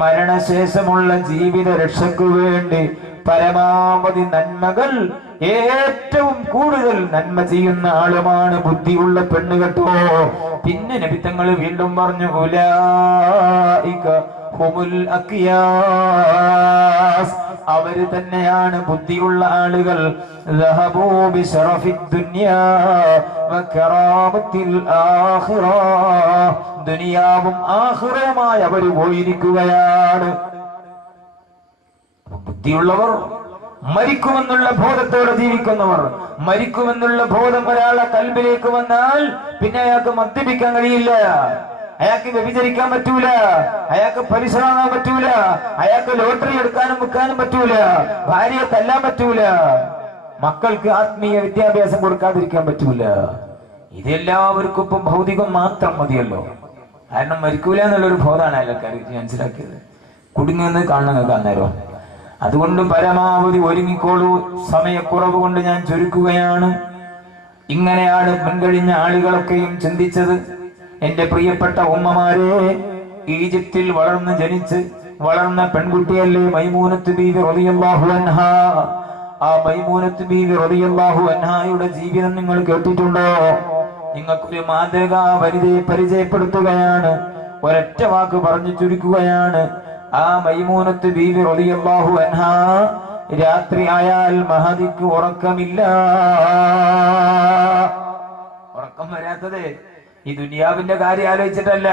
മരണശേഷമുള്ള ജീവിത രക്ഷയ്ക്കു വേണ്ടി പരമാവധി നന്മകൾ, ഏറ്റവും കൂടുതൽ നന്മ ചെയ്യുന്ന ആളുമാണ് ബുദ്ധിയുള്ള പെണ്ണ് കേട്ടോ. പിന്നെ നബി തങ്ങൾ വീണ്ടും പറഞ്ഞു, ഉലൈക ഹുമുൽ അഖിയാസ്, അവര് തന്നെയാണ് ബുദ്ധിയുള്ള ആളുകൾ. ദഹബൂ ബിശറഫിദ് ദുനിയാ വകറാമത്തിൽ ആഖിറ, ദുനിയാവും ആഖിറയുമായി അവർ പോയിരിക്കുകയാണ്. ബുദ്ധിയുള്ളവർ, മരിക്കുമെന്നുള്ള ബോധത്തോടെ ജീവിക്കുന്നവർ. മരിക്കുമെന്നുള്ള ബോധം ഒരാളെ കൽബിലേക്ക് വന്നാൽ പിന്നെ അയാൾക്ക് മദ്യപിക്കാൻ കഴിയില്ല, അയാൾക്ക് വ്യഭിചരിക്കാൻ പറ്റൂല, അയാൾക്ക് പരിശ്രമിക്കാൻ പറ്റൂല, അയാൾക്ക് ലോട്ടറി എടുക്കാനും വിൽക്കാനും പറ്റൂല, ഭാര്യയെ തല്ലാൻ പറ്റൂല, മക്കൾക്ക് ആത്മീയ വിദ്യാഭ്യാസം കൊടുക്കാതിരിക്കാൻ പറ്റൂല. ഇതെല്ലാവർക്കും ഇപ്പം ഭൗതികം മാത്രം മതിയല്ലോ. കാരണം മരിക്കൂല എന്നുള്ളൊരു ബോധമാണ് അയാൾക്ക് മനസ്സിലാക്കിയത്. കുടുങ്ങുന്നത് കാണുന്നത് അന്നേരം. അതുകൊണ്ട് പരമാവധി ഒരുങ്ങിക്കോളൂ. സമയക്കുറവ് കൊണ്ട് ഞാൻ ചുരുക്കുകയാണ്. ഇങ്ങനെയാണ് മുൻകഴിഞ്ഞ ആളുകളൊക്കെയും ചിന്തിച്ചത്. എന്റെ പ്രിയപ്പെട്ട ഉമ്മമാരെ, ഈജിപ്തിൽ വളർന്ന് ജനിച്ച് വളർന്ന പെൺകുട്ടിയല്ലേ മൈമൂനത്ത് ബീവി റളിയല്ലാഹു അൻഹാ. ആ മൈമൂനത്ത് ബീവി റളിയല്ലാഹു അൻഹായുടെ ജീവിതം നിങ്ങൾ കേട്ടിട്ടുണ്ടോ? നിങ്ങൾക്കൊരു മാതൃകാ വനിതയെ പരിചയപ്പെടുത്തുകയാണ്. ഒരൊറ്റ വാക്ക് പറഞ്ഞു ചുരുക്കുകയാണ്. ആ മൈമൂനത്ത് ബീവി റളിയല്ലാഹു അൻഹാ രാത്രി ആയാൽ മഹദിക്ക് ഉറക്കമില്ല. ഉറക്കം വരാത്തത് ഈ ദുനിയാവിന്റെ കാര്യം ആലോചിച്ചിട്ടല്ല,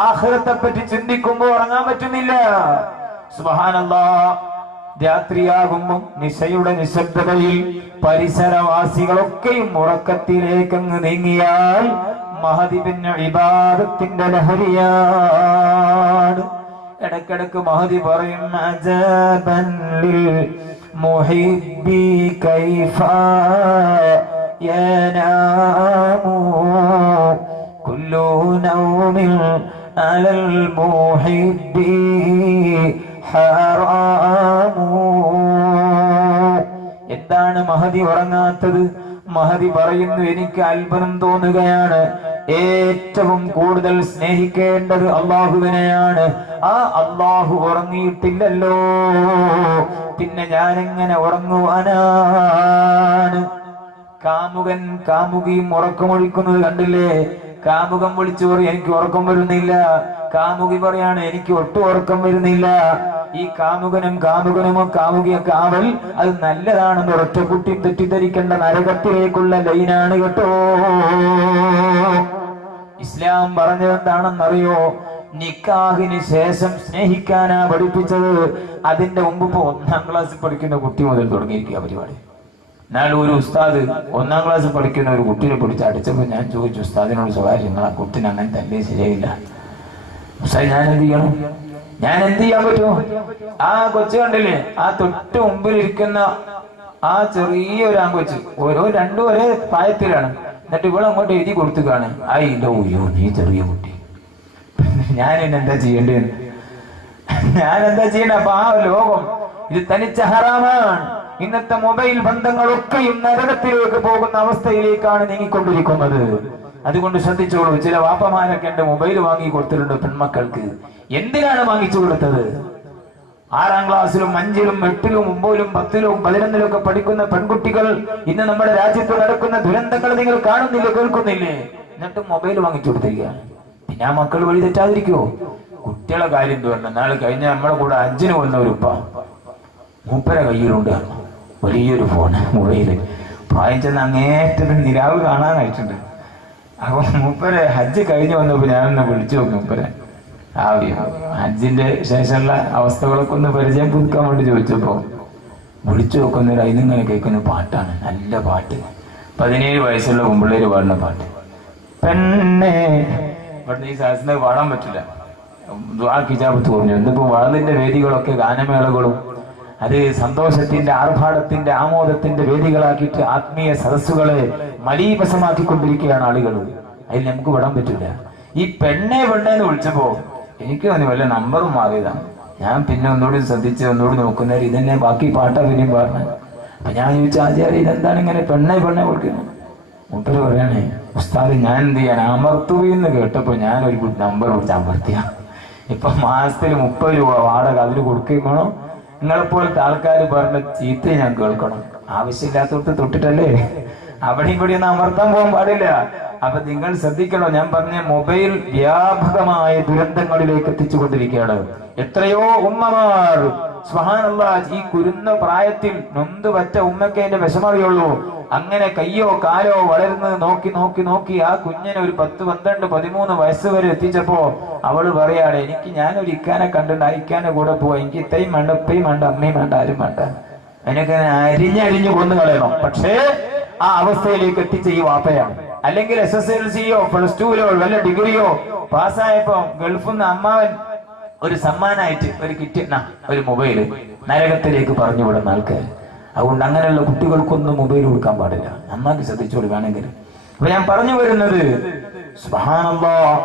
ആഖിറത്തെ പറ്റി ചിന്തിക്കുമ്പോ ഉറങ്ങാൻ പറ്റുന്നില്ല. സുബ്ഹാനല്ലാഹ്. രാത്രിയാകുമ്പോൾ നിശയുടെ നിശബ്ദതയിൽ പരിസരവാസികളൊക്കെയും ഉറക്കത്തിലേക്കങ്ങ് നീങ്ങിയാൽ മഹദി പിന്നെ ഇബാദത്തിന്റെ ലഹരിയാണ്. ഇടക്കിടക്ക് മഹദി പറയും, അജബൻ ലിൽ മുഹിബ്ബി കൈഫ യനാമു കുല്ലു നൗമിൻ അലൽ മുഹിബ്ബി ഹറാമു. എന്താണ് മഹദി ഉറങ്ങാത്തത്? മഹദി പറയുന്നു, എനിക്ക് അത്ഭുതം തോന്നുകയാണ്. ഏറ്റവും കൂടുതൽ സ്നേഹിക്കേണ്ടത് അള്ളാഹുവിനെയാണ്. ആ അള്ളാഹു ഉറങ്ങിയിട്ടില്ലല്ലോ, പിന്നെ ഞാനെങ്ങനെ ഉറങ്ങുവാനാണ്? കാമുകൻ കാമുകിയും ഉറക്കമൊഴിക്കുന്നത് കണ്ടില്ലേ? കാമുകൻ വിളിച്ചു പറയും, എനിക്ക് ഉറക്കം വരുന്നില്ല. കാമുകി പറയാണ്, എനിക്ക് ഒട്ടും ഉറക്കം വരുന്നില്ല. ഈ കാമുകനും കാമുകിയെ കാവൽ അത് നല്ലതാണെന്ന് ഒരൊറ്റ കുട്ടി തെറ്റിദ്ധരിക്കേണ്ട നരകത്തിലേക്കുള്ള ലൈനാണ് കേട്ടോ. ഇസ്ലാം പറഞ്ഞത് എന്താണെന്നറിയോ? നിക്കാഹിന് ശേഷം സ്നേഹിക്കാനാ പഠിപ്പിച്ചത്. അതിന്റെ മുമ്പ് ഇപ്പൊ 1ാം ക്ലാസ്സിൽ പഠിക്കുന്ന കുട്ടി മുതൽ തുടങ്ങിയിരിക്കുക പരിപാടി. നാളെ ഒരു ഉസ്താദ് 1ാം ക്ലാസ്സിൽ പഠിക്കുന്ന ഒരു കുട്ടിയെ പിടിച്ച് അടിച്ചപ്പോൾ ഞാൻ ചോദിച്ചു ഉസ്താദിനോട്, സ്വകാര്യം നിങ്ങൾ ആ കുട്ടിനെ അങ്ങനെ തന്നെ ശരിയായില്ല ഉസ്താദ്, ഞാൻ എന്ത് ചെയ്യണം? ഞാൻ എന്ത് ചെയ്യാൻ പറ്റുമോ? ആ കൊച്ചു കണ്ടില്ലേ, ആ തൊട്ട് മുമ്പിൽ ഇരിക്കുന്ന ആ ചെറിയൊരു ആൺകൊച്ച്, രണ്ടും ഒരേ പ്രായത്തിലാണ്. എന്നിട്ട് ഇവിടെ അങ്ങോട്ട് എഴുതി കൊടുത്തുകാണ്, ഐ ലവ് യു, നീ ചെറിയ കുട്ടി. ഞാൻ എന്താ ചെയ്യേണ്ടത്? ഞാൻ എന്താ ചെയ്യണ്ട? അപ്പൊ ആ ലോകം ഇത് തനിച്ച ഹറാമാണ്. ഇന്നത്തെ മൊബൈൽ ബന്ധങ്ങളൊക്കെയും നരകത്തിലേക്ക് പോകുന്ന അവസ്ഥയിലേക്കാണ് നീങ്ങിക്കൊണ്ടിരിക്കുന്നത്. അതുകൊണ്ട് ശ്രദ്ധിച്ചോളൂ. ചില വാപ്പമാരൊക്കെ എന്റെ മൊബൈൽ വാങ്ങി കൊടുത്തിട്ടുണ്ട് പെൺമക്കൾക്ക്. എന്തിനാണ് വാങ്ങിച്ചു കൊടുത്തത്? 6ാം ക്ലാസ്സിലും 5ലും 8ലും 9ലും 10ലും 11ലും ഒക്കെ പഠിക്കുന്ന പെൺകുട്ടികൾ ഇന്ന് നമ്മുടെ രാജ്യത്ത് നടക്കുന്ന ദുരന്തങ്ങൾ നിങ്ങൾ കാണുന്നില്ലേ, കേൾക്കുന്നില്ലേ? എന്നിട്ട് മൊബൈൽ വാങ്ങിച്ചു കൊടുത്തിരിക്കുകയാണ്. പിന്നെ ആ മക്കൾ വഴി തെറ്റാതിരിക്കുവോ? കുട്ടികളെ കാര്യം തോന്നുന്നു. നാളെ കഴിഞ്ഞ നമ്മുടെ കൂടെ ഹജ്ജിന് വന്ന ഒരു ഉപ്പ, മൂപ്പര കയ്യിലുണ്ട് വലിയൊരു ഫോണ്, മൊബൈല്. പ്രായം ചെന്ന് അങ്ങേറ്റത്തിന് നിരാവ് കാണാനായിട്ടുണ്ട്. അപ്പൊ മൂപ്പരെ ഹജ്ജ് കഴിഞ്ഞ് വന്നപ്പോ ഞാനൊന്ന് വിളിച്ചു നോക്കി. മൂപ്പരെ ഹജ്ജിന്റെ ശേഷമുള്ള അവസ്ഥകളൊക്കെ ഒന്ന് പരിചയം പുതുക്കാൻ വേണ്ടി ചോദിച്ചപ്പോ വിളിച്ചു നോക്കുന്നൊരു അതിനിങ്ങനെ കേൾക്കുന്ന പാട്ടാണ്, നല്ല പാട്ട്. 17 വയസ്സുള്ള പെൺപിള്ളേര് പാടുന്ന പാട്ട്. പെണ്ണെ ഇവിടുന്ന് ഈ സാഹസിനെ പാടാൻ പറ്റില്ല, ഹിജാബത്ത് പറഞ്ഞു. എന്തിപ്പോ വാളിന്റെ വേദികളൊക്കെ ഗാനമേളകളും അത് സന്തോഷത്തിന്റെ ആർഭാടത്തിന്റെ ആമോദത്തിന്റെ വേദികളാക്കിയിട്ട് ആത്മീയ സദസ്സുകളെ മലീപസമാക്കിക്കൊണ്ടിരിക്കുകയാണ് ആളുകൾ. അതിൽ നമുക്ക് വിടാൻ പറ്റില്ല. ഈ പെണ്ണെ പെണ്ണെന്ന് വിളിച്ചപ്പോ എനിക്ക് തോന്നി വല്ല നമ്പറും മാറിയതാണ്. ഞാൻ പിന്നെ ഒന്നുകൂടി ശ്രദ്ധിച്ച് ഒന്നുകൂടി നോക്കുന്നവർ ഇതന്നെ ബാക്കി പാട്ടാ പിന്നെയും പറഞ്ഞു. അപ്പൊ ഞാൻ ചോദിച്ചു, ആചാര്യ ഇതെന്താണ് ഇങ്ങനെ പെണ്ണെ പെണ്ണെ കൊടുക്കുന്നത്? മൂപ്പര് പറയണേ, ഉസ്താദ് ഞാൻ എന്ത് ചെയ്യാൻ, അമർത്തുവിന്ന് കേട്ടപ്പോ ഞാനൊരു നമ്പർ വിളിച്ച് അമർത്തിയ. ഇപ്പൊ മാസത്തിൽ 30 രൂപ വാടക അതിന് കൊടുക്കുകയും വേണം. നിങ്ങളെപ്പോലത്തെ ആൾക്കാർ പറഞ്ഞ ചീത്ത ഞാൻ കേൾക്കണം. ആവശ്യമില്ലാത്തോട്ട് തൊട്ടിട്ടല്ലേ. അവിടെ ഇവിടെ ഒന്നും അമർത്താൻ പോകാൻ പാടില്ല. അപ്പൊ നിങ്ങൾ ശ്രദ്ധിക്കണോ, ഞാൻ പറഞ്ഞ മൊബൈൽ വ്യാപകമായ ദുരന്തങ്ങളിലേക്ക് എത്തിച്ചുകൊണ്ടിരിക്കുകയാണ്. എത്രയോ ഉമ്മമാർ സുബ്ഹാനല്ലാഹ് ഈ കുരുന്ന പ്രായത്തിൽ നൊന്ത് വറ്റ ഉമ്മയ്ക്ക് അതിന്റെ വിഷമറിയുള്ളൂ. അങ്ങനെ കയ്യോ കാലോ വളരുന്നത് നോക്കി നോക്കി നോക്കി ആ കുഞ്ഞിനെ ഒരു 10, 12, 13 വയസ്സ് വരെ എത്തിച്ചപ്പോ അവള് പറയാണ്, എനിക്ക് ഞാനൊരു ഇക്കാനെ കണ്ടിട്ടുണ്ട്, ആ ഇക്കാനെ കൂടെ പോവാ, എനിക്ക് ഇത്രയും വേണ്ട, ഉപ്പയും വേണ്ട, അമ്മയും വേണ്ട, ആരും വേണ്ട, അതിനൊക്കെ അരിഞ്ഞരിഞ്ഞു കൊന്നു കളയണം. പക്ഷേ ആ അവസ്ഥയിലേക്ക് എത്തിച്ച ഈ വാപ്പയാണ്. അല്ലെങ്കിൽ SSLCയോ +2ലോ വല്ല ഡിഗ്രിയോ പാസ്സായപ്പോ ഗൾഫിൽ നിന്ന് അമ്മാവൻ ഒരു സമ്മാനായിട്ട് ഒരു കിറ്റ്, ഒരു മൊബൈല് നരകത്തിലേക്ക് പറഞ്ഞു വിടുന്ന ആൾക്കാർ. അതുകൊണ്ട് അങ്ങനെയുള്ള കുട്ടികൾക്കൊന്നും മൊബൈൽ കൊടുക്കാൻ പാടില്ല. നന്നാക്കി ശ്രദ്ധിച്ചോളൂ വേണമെങ്കിൽ. അപ്പൊ ഞാൻ പറഞ്ഞു വരുന്നത്, സുബ്ഹാനല്ലാഹ്,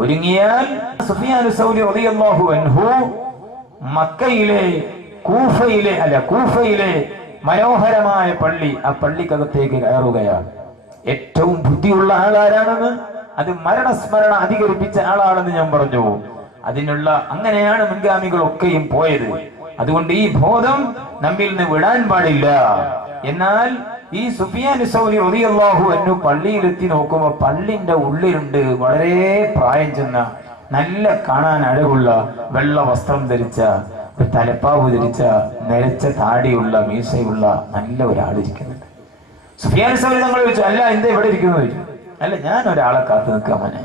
ഒരുങ്ങിയാൽ സുഫിയാൻ സൗരി റളിയല്ലാഹു അൻഹു മക്കയിലെ കൂഫയിലെ മനോഹരമായ പള്ളി, ആ പള്ളിക്കകത്തേക്ക് കയറുകയാണ്. ഏറ്റവും ബുദ്ധിയുള്ള ആളാരാണെന്ന്, അത് മരണസ്മരണ അധികരിപ്പിച്ച ആളാണെന്ന് ഞാൻ പറഞ്ഞു. അങ്ങനെയാണ് മുൻഗാമികളൊക്കെയും പോയത്. അതുകൊണ്ട് ഈ ബോധം നമ്മിൽ നിന്ന് വിടാൻ പാടില്ല. എന്നാൽ ഈ സുഫിയാൻ സൗരി റളിയല്ലാഹു അൻഹു പള്ളിയിലെത്തി നോക്കുമ്പോൾ പള്ളിന്റെ ഉള്ളിലുണ്ട് വളരെ പ്രായം ചെന്ന, നല്ല കാണാൻ അഴകുള്ള, വെള്ള വസ്ത്രം ധരിച്ച, തലപ്പാവ് ധരിച്ച, നിരച്ച താടിയുള്ള, മീശയുള്ള നല്ല ഒരാളിരിക്കുന്നുണ്ട്. സുഫിയാൻ സൗരി നമ്മൾ ചോദിച്ചു, അല്ല എന്താ ഇവിടെ ഇരിക്കുന്നത് ചോദിച്ചു. അല്ല, ഞാൻ ഒരാളെ കാത്തു നിൽക്കാൻ മോനെ,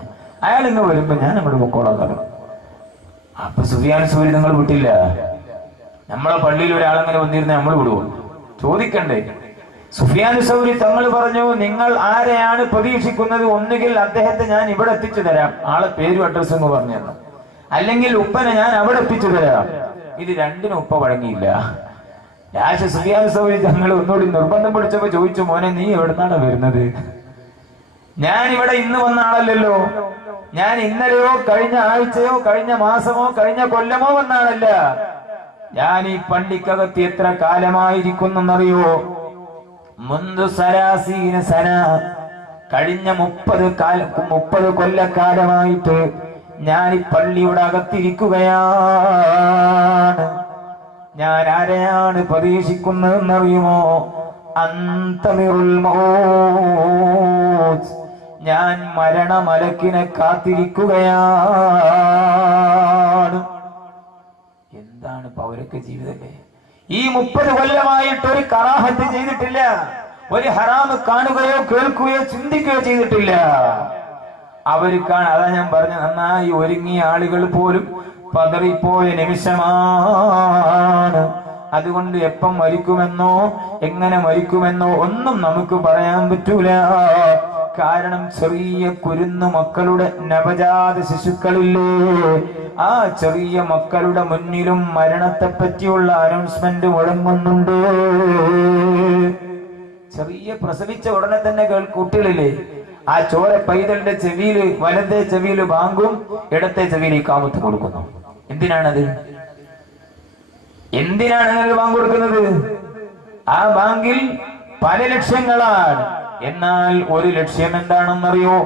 അയാൾ ഇങ്ങ് വരുമ്പോ ഞാൻ അങ്ങോട്ട് പൊക്കോളാം പറഞ്ഞു. അപ്പൊ സുഫിയാൻ സൗരി നിങ്ങൾ വിട്ടില്ല. നമ്മളെ പള്ളിയിൽ ഒരാളങ്ങനെ വന്നിരുന്ന നമ്മൾ വിടുവോ? ചോദിക്കണ്ടേ? സുഫിയാൻ സൗരി തങ്ങൾ പറഞ്ഞു, നിങ്ങൾ ആരെയാണ് പ്രതീക്ഷിക്കുന്നത്? ഒന്നുകിൽ അദ്ദേഹത്തെ ഞാൻ ഇവിടെ എത്തിച്ചു തരാം, ആളെ പേരും അഡ്രസ്സും പറഞ്ഞു തരണം, അല്ലെങ്കിൽ ഉപ്പനെ ഞാൻ അവിടെ എത്തിച്ചു തരാം. ഇത് രണ്ടിനും ഉപ്പ വഴങ്ങിയില്ല. സുഫിയാൻ സൗരി തങ്ങൾ ഒന്നുകൂടി നിർബന്ധം പിടിച്ചപ്പോ ചോദിച്ചു, മോനെ നീ എവിടുന്നാണ് വരുന്നത്? ഞാൻ ഇവിടെ ഇന്ന് വന്ന ആളല്ലല്ലോ, ഞാൻ ഇന്നലെയോ കഴിഞ്ഞ ആഴ്ചയോ കഴിഞ്ഞ മാസമോ കഴിഞ്ഞ കൊല്ലമോ വന്ന ആളല്ല. ഞാൻ ഈ പള്ളിക്കകത്ത് എത്ര കാലമായിരിക്കുന്നറിയോ? മുൻദു സലാസീന സന, കഴിഞ്ഞ 30 കൊല്ലക്കാലമായിട്ട് ഞാൻ ഈ പള്ളിയുടെ അകത്തിരിക്കുകയാണ്. ഞാൻ ആരെയാണ് പ്രതീക്ഷിക്കുന്നതെന്നറിയുമോ? അന്തമിറുൽ മൗത്ത്, ഞാൻ മരണമലക്കിനെ കാത്തിരിക്കുകയാണ്. എന്താണ് പൗരക്ക് ജീവിതല്ലേ? ഈ 30 കൊല്ലമായിട്ട് ഒരു കറാഹത്ത് ചെയ്തിട്ടില്ല, ഒരു ഹറാമ് കാണുകയോ കേൾക്കുകയോ ചിന്തിക്കുകയോ ചെയ്തിട്ടില്ല. അതാ ഞാൻ പറഞ്ഞ, നന്നായി ഒരുങ്ങിയ ആളുകൾ പോലും പതറിപ്പോയ നിമിഷമാണ്. അതുകൊണ്ട് എപ്പം മരിക്കുമെന്നോ എങ്ങനെ മരിക്കുമെന്നോ ഒന്നും നമുക്ക് പറയാൻ പറ്റൂല. കാരണം ചെറിയ കുരുന്നു മക്കളുടെ നവജാത ശിശുക്കളില്ലേ, ആ ചെറിയ മക്കളുടെ മുന്നിലും മരണത്തെ പറ്റിയുള്ള അനൗൺസ്മെന്റ് മുഴങ്ങുന്നുണ്ട്. ചെറിയ പ്രസവിച്ച ഉടനെ തന്നെ കുട്ടികളില്ലേ, ആ ചോര പൈതലിന്റെ ചെവിയില്, വലത്തെ ചെവിയില് ബാങ്കും ഇടത്തെ ചെവിയിൽ ഇഖാമത്ത് കൊടുക്കുന്നു. എന്തിനാണത്? എന്തിനാണ് അങ്ങനെ ബാങ്ക് കൊടുക്കുന്നത്? ആ ബാങ്കിൽ പല ലക്ഷ്യങ്ങളാണ്. എന്നാൽ ഒരു ലക്ഷ്യം എന്താണെന്നറിയോ?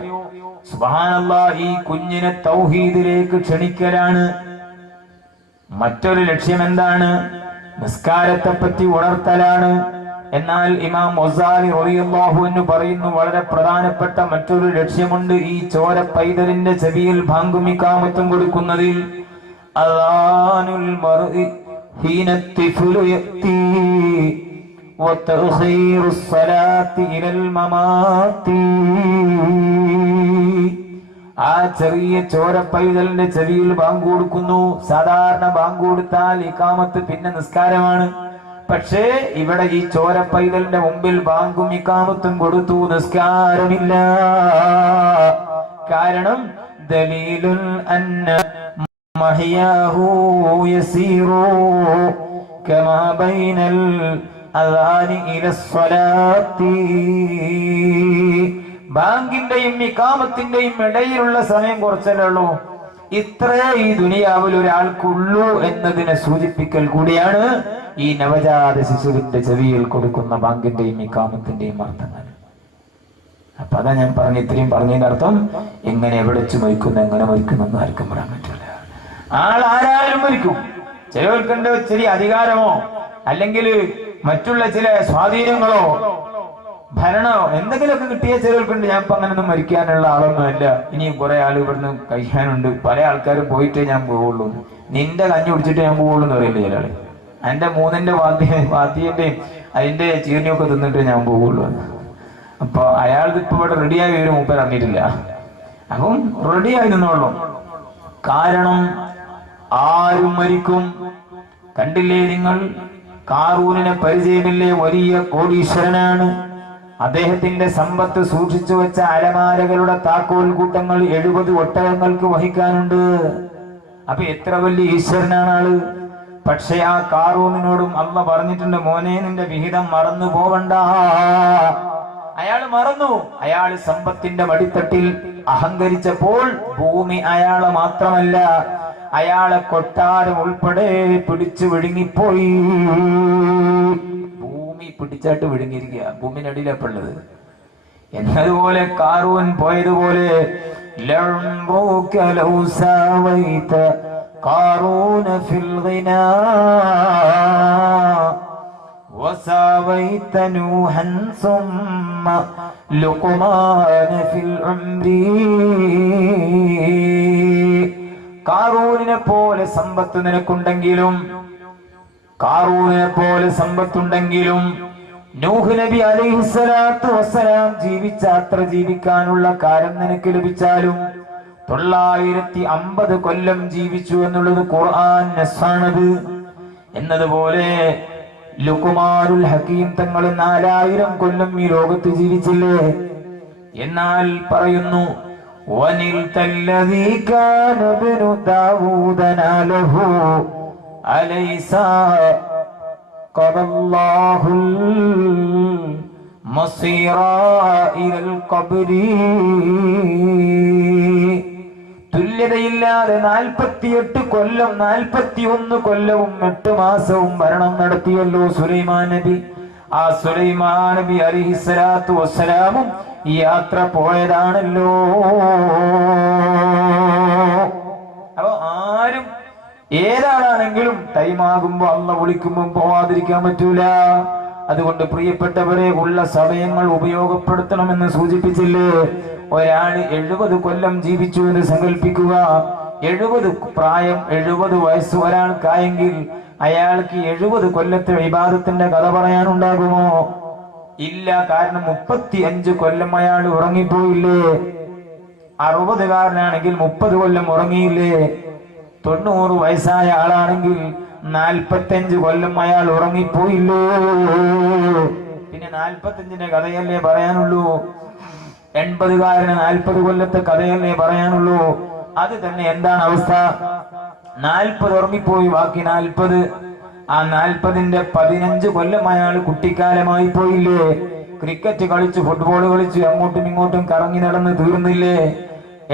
സുബ്ഹാനല്ലാഹ്, ഈ കുഞ്ഞിനെ തൗഹീദിലേക്ക് ക്ഷണിക്കലാണ്. മറ്റൊരു ലക്ഷ്യം എന്താണ്? നിസ്കാരത്തെ പറ്റി ഉണർത്തലാണ്. എന്നാൽ ഇമാം ഗസാലി റളിയല്ലാഹു അൻഹു പറയുന്നു, വളരെ പ്രധാനപ്പെട്ട മറ്റൊരു ലക്ഷ്യമുണ്ട് ഈ ചോര പൈതലിന്റെ ചെവിയിൽ ബാങ്കും ഇഖാമത്തും കൊടുക്കുന്നതിൽ. അദാനുൽ മർഇ ഹീന തിഫ്ലു യഅതി വതഖീറുസ് സ്വലാത്തി ഇലൽ മമാതി. ആ ചെറിയ ചോര പൈതലിന്റെ ചെവിയിൽ ബാങ്ക് കൊടുക്കുന്നു. സാധാരണ ബാങ്ക് കൊടുത്താൽ ഇഖാമത്ത് പിന്നെ നിസ്കാരമാണ്. പക്ഷേ ഇവിടെ ഈ ചോര പൈതലിന്റെ മുമ്പിൽ ബാങ്കും ഇഖാമത്തും കൊടുത്തു, നിസ്കാരമില്ല. കാരണം ദലീലുൻ അന്ന മഹ്യാഹു യസീറു കമാ ബൈനൽ അദാനി ഇലസ്സലാത്തി. ബാങ്കിന്റെയും ഇഖാമത്തിന്റെയും ഇടയിലുള്ള സമയം കുറച്ചല്ലേ ഉള്ളൂ. ഇത്രേ ഈ ദുനിയാവിൽ ഒരാൾക്കുള്ളൂ എന്നതിനെ സൂചിപ്പിക്കൽ കൂടിയാണ് ഈ നവജാത ശിശുവിന്റെ ചെവിയിൽ കൊടുക്കുന്ന ബാങ്കിന്റെയും ഇഖാമത്തിന്റെയും അർത്ഥങ്ങൾ. അപ്പൊ അതാ ഞാൻ ഇത്രയും പറഞ്ഞതിന്റെ അർത്ഥം, എങ്ങനെ എവിടെ വെച്ച് മരിക്കുന്നു, എങ്ങനെ മരിക്കുന്നെന്ന് ആർക്കും പറയാൻ പറ്റില്ല. ആരായാലും മരിക്കും. ചിലവർക്കുണ്ട് ചെറിയ അധികാരമോ അല്ലെങ്കിൽ മറ്റുള്ള ചില സ്വാധീനങ്ങളോ ഭരണോ എന്തെങ്കിലുമൊക്കെ കിട്ടിയ ചിലർക്കുണ്ട്. ഞാൻ ഇപ്പൊ അങ്ങനൊന്നും മരിക്കാനുള്ള ആളൊന്നുമല്ല, ഇനിയും കുറെ ആൾ ഇവിടുന്ന് കഴിക്കാനുണ്ട്, പല ആൾക്കാരും പോയിട്ടേ ഞാൻ പോവുള്ളൂ, നിന്റെ കഞ്ഞി കുടിച്ചിട്ട് ഞാൻ പോവുള്ളൂ എന്ന് പറയില്ലേ ചില ആള്. എന്റെ മൂന്നിന്റെ വാദ്യന്റെയും അതിന്റെ ചീർണിയൊക്കെ തിന്നിട്ട് ഞാൻ പോവുള്ളൂ. അപ്പൊ അയാൾക്ക് ഇപ്പൊ ഇവിടെ റെഡിയായി വരും, മൂപ്പർ ഇറങ്ങിയിട്ടില്ല. അപ്പം റെഡിയായി നിന്നോളൂ. കാരണം ആരും മരിക്കും. കണ്ടില്ലേ നിങ്ങൾ, കാറൂനിനെ പരിചയമില്ലേ? വലിയ കോടീശ്വരനാണ്. അദ്ദേഹത്തിന്റെ സമ്പത്ത് സൂക്ഷിച്ചു വെച്ച അലമാരകളുടെ താക്കോൽ കൂട്ടങ്ങൾ 70 ഒട്ടകങ്ങൾക്ക് വഹിക്കാനുണ്ട്. അപ്പൊ എത്ര വലിയ ഈശ്വരനാണ് ആള്. പക്ഷെ ആ കാറൂനിനോടും അള്ളാഹ് പറഞ്ഞിട്ടുണ്ട്, മോനെ നിന്റെ വിഹിതം മറന്നു പോവണ്ട. അയാൾ മറന്നു. അയാൾ സമ്പത്തിന്റെ മടിത്തട്ടിൽ അഹങ്കരിച്ചപ്പോൾ ഭൂമി അയാളെ മാത്രമല്ല അയാളെ കൊട്ടാരം ഉൾപ്പെടെ പിടിച്ചു വിഴുങ്ങിപ്പോയി. ഭൂമി പിടിച്ചാട്ട് വിഴുങ്ങിയിരിക്കുക, ഭൂമിനടിയിലപ്പുള്ളത്. എന്നതുപോലെ കാറൂൻ പോയതുപോലെ قارون في الغنى وساويت نوحا ثم لقمان في العمر. കാറൂനിനെ പോലെ സമ്പത്ത് നിനക്കുണ്ടെങ്കിലും, കാറൂനിനെ പോലെ സമ്പത്തുണ്ടെങ്കിലും നൂഹ് നബി അലൈഹിസ്സലാത്തു വസ്സലാം ജീവിച്ച അത്ര ജീവിക്കാനുള്ള കാലം നിനക്ക് ലഭിച്ചാലും 950 കൊല്ലം ജീവിച്ചു എന്നുള്ളത് ഖുർആൻ നസ്സാണത്. എന്നതുപോലെ ലുഖ്മാനുൽ ഹകീം തങ്ങൾ 4000 കൊല്ലം ഈ ലോകത്ത് ജീവിച്ചില്ലേ? എന്നാൽ പറയുന്നു, വനിൽതല്ലദീ കാന ഇബ്നു ദാവൂദ ലഹു അലൈസ ഖദല്ലാഹുൽ മസീറ ഇലൽ ഖബ്രി. തുല്യതയില്ലാതെ 48 കൊല്ലം 41 കൊല്ലവും 8 മാസവും ഭരണം നടത്തിയല്ലോ സുലൈമാൻ നബി. ആ സുലൈമാൻ നബി അലൈഹിസ്സലാത്തു വസ്സലാമും ഈ യാത്ര പോയതാണല്ലോ. അപ്പൊ ആരും ഏതാളാണെങ്കിലും ടൈമാകുമ്പോ അള്ളാഹ് വിളിക്കുമ്പോൾ പോവാതിരിക്കാൻ പറ്റൂല. അതുകൊണ്ട് പ്രിയപ്പെട്ടവരെ, ഉള്ള സമയങ്ങൾ ഉപയോഗപ്പെടുത്തണമെന്ന് സൂചിപ്പിച്ചില്ലേ? ഒരാൾ 70 കൊല്ലം ജീവിച്ചു എന്ന് സങ്കല്പിക്കുക. 70 പ്രായം, 70 വയസ്സ് ഒരാൾക്കായെങ്കിൽ അയാൾക്ക് 70 കൊല്ലത്തെ ഇബാദത്തിന്റെ കഥ പറയാനുണ്ടാകുമോ? ഇല്ല. കാരണം 35 കൊല്ലം അയാൾ ഉറങ്ങിപ്പോയില്ലേ? 60കാരനാണെങ്കിൽ 30 കൊല്ലം ഉറങ്ങിയില്ലേ? 90 വയസ്സായ ആളാണെങ്കിൽ 45 കൊല്ലം അയാൾ ഉറങ്ങിപ്പോയില്ലേ? പിന്നെ 45ന്റെ കഥയല്ലേ പറയാനുള്ളൂ? 80കാരന് 40 കൊല്ലത്തെ കഥയല്ലേ പറയാനുള്ളൂ? അത് തന്നെ എന്താണ് അവസ്ഥ? 40 ഉറങ്ങിപ്പോയി, ബാക്കി 40. ആ 40ന്റെ 15 കൊല്ലം അയാൾ കുട്ടിക്കാലമായി പോയില്ലേ? ക്രിക്കറ്റ് കളിച്ചു, ഫുട്ബോൾ കളിച്ചു, അങ്ങോട്ടും ഇങ്ങോട്ടും കറങ്ങി നടന്ന് തീർന്നില്ലേ?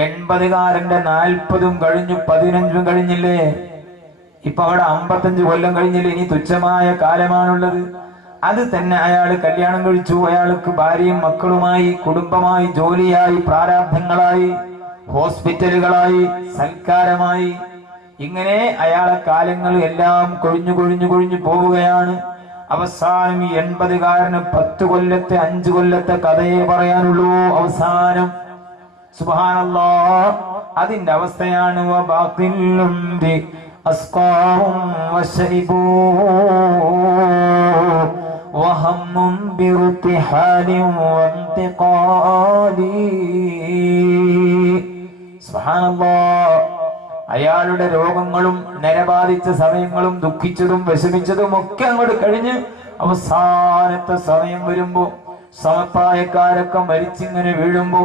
80കാരന്റെ 40ഉം കഴിഞ്ഞു, 15ഉം കഴിഞ്ഞില്ലേ? ഇപ്പൊ അവിടെ 55 കൊല്ലം കഴിഞ്ഞില്ലേ? ഇനി തുച്ഛമായ കാലമാണുള്ളത്. അത് തന്നെ അയാൾ കല്യാണം കഴിച്ചു. അയാൾക്ക് ഭാര്യയും മക്കളുമായി, കുടുംബമായി, ജോലിയായി, പ്രാരാബ്ധങ്ങളായി, ഹോസ്പിറ്റലുകളായി, സൽക്കാരമായി, ഇങ്ങനെ അയാളെ കാലങ്ങൾ എല്ലാം കൊഴിഞ്ഞു പോവുകയാണ്. അവസാനം ഈ 80-കാരന് 10 കൊല്ലത്തെ 5 കൊല്ലത്തെ കഥയെ പറയാനുള്ളൂ. അവസാനം സുബ്ഹാനല്ലാഹ് അതിന്റെ അവസ്ഥയാണ്. അയാളുടെ രോഗങ്ങളും നരബാധിച്ച സമയങ്ങളും ദുഃഖിച്ചതും വിഷമിച്ചതും ഒക്കെ അങ്ങോട്ട് കഴിഞ്ഞ് അവസാനത്തെ സമയം വരുമ്പോ സമപ്രായക്കാരൊക്കെ മരിച്ചിങ്ങനെ വീഴുമ്പോ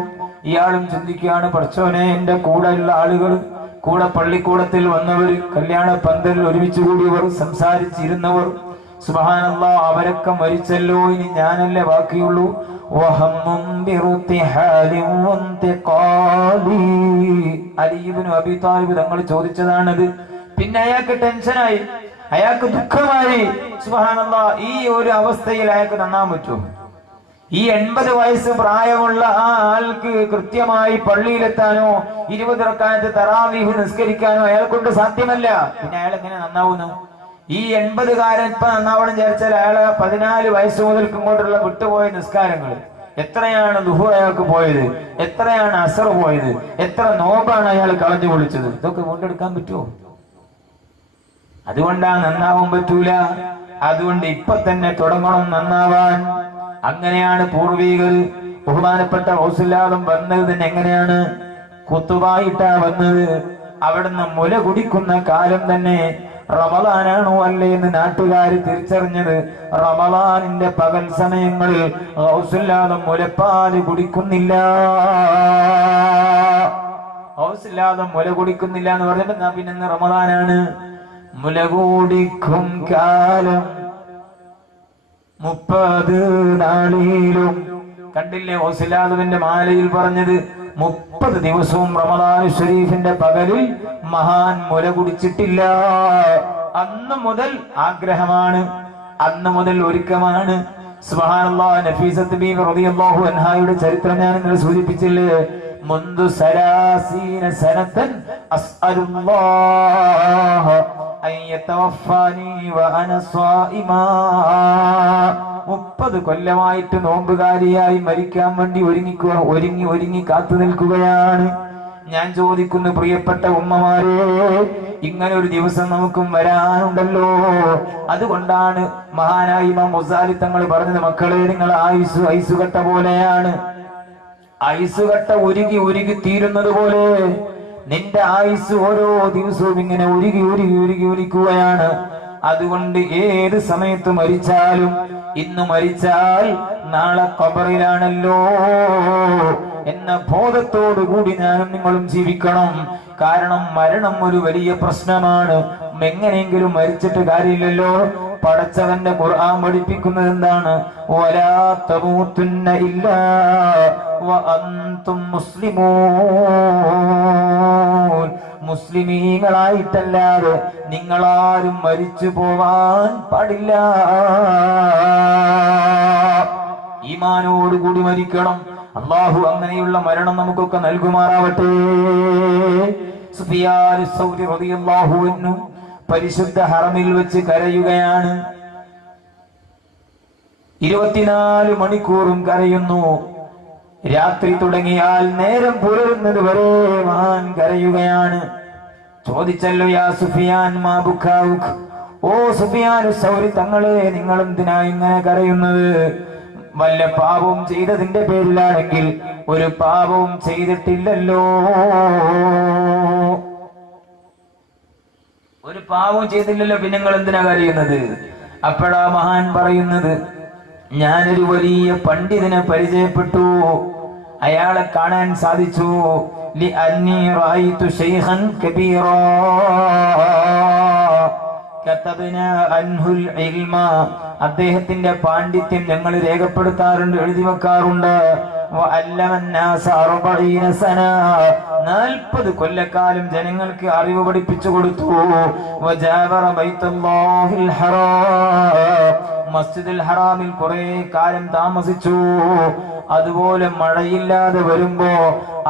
ഇയാളും ചിന്തിക്കുകയാണ്, പടച്ചോനെ, എന്റെ കൂടെയുള്ള ആളുകൾ, കൂടെ പള്ളിക്കൂടത്തിൽ വന്നവര്, കല്യാണ പന്തലിൽ ഒരുമിച്ച് കൂടിയവർ, സംസാരിച്ചിരുന്നവർ, സുബ്ഹാനല്ലാഹ്, അവരൊക്കെ മരിച്ചല്ലോ, ഇനി ഞാനല്ലേ ബാക്കിയുള്ളൂ. അലി ഇബ്നു അബീ താലിബ് തങ്ങൾ ചോദിച്ചതാണത്. പിന്നെ അയാൾക്ക് ടെൻഷനായി, അയാൾക്ക് ദുഃഖമായി. സുബ്ഹാനല്ലാഹ്, ഈ ഒരു അവസ്ഥയിൽ അയാൾക്ക് നന്നാൻ പറ്റുമോ? ഈ 80 വയസ്സ് പ്രായമുള്ള ആ ആൾക്ക് കൃത്യമായി പള്ളിയിലെത്താനോ 20 റക്അത്ത് തറാവീഹ് നിസ്കരിക്കാനോ അയാൾ കൊണ്ട് സാധ്യമല്ല. പിന്നെ അയാൾ എങ്ങനെ നന്നാവുന്നു? ഈ 80-കാരൻ ഇപ്പൊ നന്നാവണം വിചാരിച്ചാൽ അയാളെ 14 വയസ്സ് മുതൽക്ക് ഇങ്ങോട്ടുള്ള വിട്ടുപോയ നിസ്കാരങ്ങൾ എത്രയാണ്? ദുഹൂർ അയാൾക്ക് പോയത്, എത്രയാണ് അസർ പോയത്, എത്ര നോമ്പാണ് അയാൾ കളഞ്ഞു പൊളിച്ചത്? ഇതൊക്കെ കൊണ്ടെടുക്കാൻ പറ്റുമോ? അതുകൊണ്ടാ നന്നാവാൻ പറ്റൂല. അതുകൊണ്ട് ഇപ്പൊ തന്നെ തുടങ്ങണം നന്നാവാൻ. അങ്ങനെയാണ് പൂർവികർ. ബഹുമാനപ്പെട്ട ഔസുല്ലാദം വന്നത് തന്നെ എങ്ങനെയാണ്? കുത്തുബായിട്ടാ വന്നത്. അവിടുന്ന് മുല കുടിക്കുന്ന കാലം തന്നെ റമളാനാണോ അല്ലേ എന്ന് നാട്ടുകാർ തിരിച്ചറിഞ്ഞത് റമളാനിന്റെ പകൽ സമയങ്ങളിൽ ഔസുല്ലാദം മുലപ്പാല് കുടിക്കുന്നില്ല. ഔസുല്ലാദം മുല കുടിക്കുന്നില്ല എന്ന് പറഞ്ഞപ്പോ പിന്നെ റമളാനാണ്. മുല കുടിക്കും കാലം 30 നാളിലും. കണ്ടില്ലേ ഔസുല്ലാദുവിന്റെ മാലയിൽ പറഞ്ഞത്? 30 ദിവസവും റമളാൻ ശരീഫിന്റെ പകലിൽ മഹാൻ മുല കുടിച്ചിട്ടില്ല. അന്ന് മുതൽ ആഗ്രഹമാണ്, അന്ന് മുതൽ ഒരുക്കമാണ്. സുബ്ഹാനല്ലാഹ്, നഫീസത്ത് ബീവി റളിയല്ലാഹു അൻഹായുടെ ചരിത്രം ഞാൻ നിങ്ങളെ സൂചിപ്പിച്ചില്ലേ? മുൻദു 30 സനതൻ അസ്അലുല്ലാഹ അൻ യതവഫാനി വഅന സ്വായിമാ. 30 കൊല്ലമായിട്ട് നോമ്പുകാരിയായി മരിക്കാൻ വേണ്ടി ഒരുങ്ങി കാത്തു നിൽക്കുകയാണ്. ഞാൻ ചോദിക്കുന്നു, പ്രിയപ്പെട്ട ഉമ്മമാരെ, ഇങ്ങനെ ഒരു ദിവസം നമുക്കും വരാനുണ്ടല്ലോ. അതുകൊണ്ടാണ് മഹാനായ ഇമാം ഗസാലി തങ്ങൾ പറഞ്ഞത്, മക്കളെ, നിങ്ങൾ ഐസുകട്ട പോലെയാണ്. ഐസുകട്ട ഉരുകി തീരുന്നത് പോലെ നിന്റെ ആയുസ് ഓരോ ദിവസവും ഇങ്ങനെ ഉരുകിക്കുകയാണ്. അതുകൊണ്ട് ഏത് സമയത്ത് മരിച്ചാലും, ഇന്ന് മരിച്ചാൽ നാളെ ഖബറിലാണല്ലോ എന്ന ബോധത്തോടു കൂടി ഞാനും നിങ്ങളും ജീവിക്കണം. കാരണം മരണം ഒരു വലിയ പ്രശ്നമാണ്. എങ്ങനെയെങ്കിലും മരിച്ചിട്ട് കാര്യമില്ലല്ലോ. പടച്ചവന്റെ ഖുർആൻ പഠിപ്പിക്കുന്നത് എന്താണ്? വലാ തമൂതുന്ന ഇല്ലാ വഅൻതും മുസ്ലിമൂൻ. മുസ്ലിമീങ്ങളായിട്ടല്ലാതെ നിങ്ങളാരും മരിച്ചു പോവാൻ പാടില്ല. ഈമാനോടുകൂടി മരിക്കണം. അല്ലാഹു അങ്ങനെയുള്ള മരണം നമുക്കൊക്കെ നൽകുമാറാവട്ടെ. സുഫിയാൻ സൗരി റളിയല്ലാഹു അൻഹു പരിശുദ്ധ ഹറമിൽ വെച്ച് കരയുകയാണ്. 24 മണിക്കൂറും കരയുന്നു. രാത്രി തുടങ്ങിയാൽ നേരം പുലരുന്നത് വരെ മഹാൻ കരയുകയാണ്. ചോദിച്ചല്ലോ, യാ സുഫിയാൻ മാ ബുക്കാഉക്, ഓ സുഫിയാൻ സൗരി തങ്ങളെ, നിങ്ങൾ എന്തിനാ ഇങ്ങനെ കരയുന്നത്? വല്ല പാപവും ചെയ്തതിന്റെ പേരിലാണെങ്കിൽ ഒരു പാപവും ചെയ്തിട്ടില്ലല്ലോ. ഒരു പാവവും ചെയ്തില്ലല്ലോ, പിന്നെ നിങ്ങൾ എന്തിനാ കരയുന്നത്? അപ്പോഴാ മഹാൻ പറയുന്നത്, ഞാനൊരു വലിയ പണ്ഡിതനെ പരിചയപ്പെട്ടു, അയാളെ കാണാൻ സാധിച്ചു. ലഅന്നി റഅയ്തു ശൈഖൻ കബീറാ കതബ്നാ അൻഹുൽ ഇൽമ. അദ്ദേഹത്തിന്റെ പാണ്ഡിത്യം ഞങ്ങൾ രേഖപ്പെടുത്താറുണ്ട്, എഴുതി വെക്കാറുണ്ട്. വഅല്ലമന്നാസ 40 സന, 40 കൊല്ലക്കാലം ജനങ്ങൾക്ക് അറിവ് പഠിപ്പിച്ചു കൊടുത്തു. വജാവറ ബൈത്തുല്ലാഹിൽ ഹറാം, മസ്ജിദുൽ ഹറാമിൽ കുറെ കാലം താമസിച്ചു. അതുപോലെ മഴയില്ലാതെ വരുമ്പോ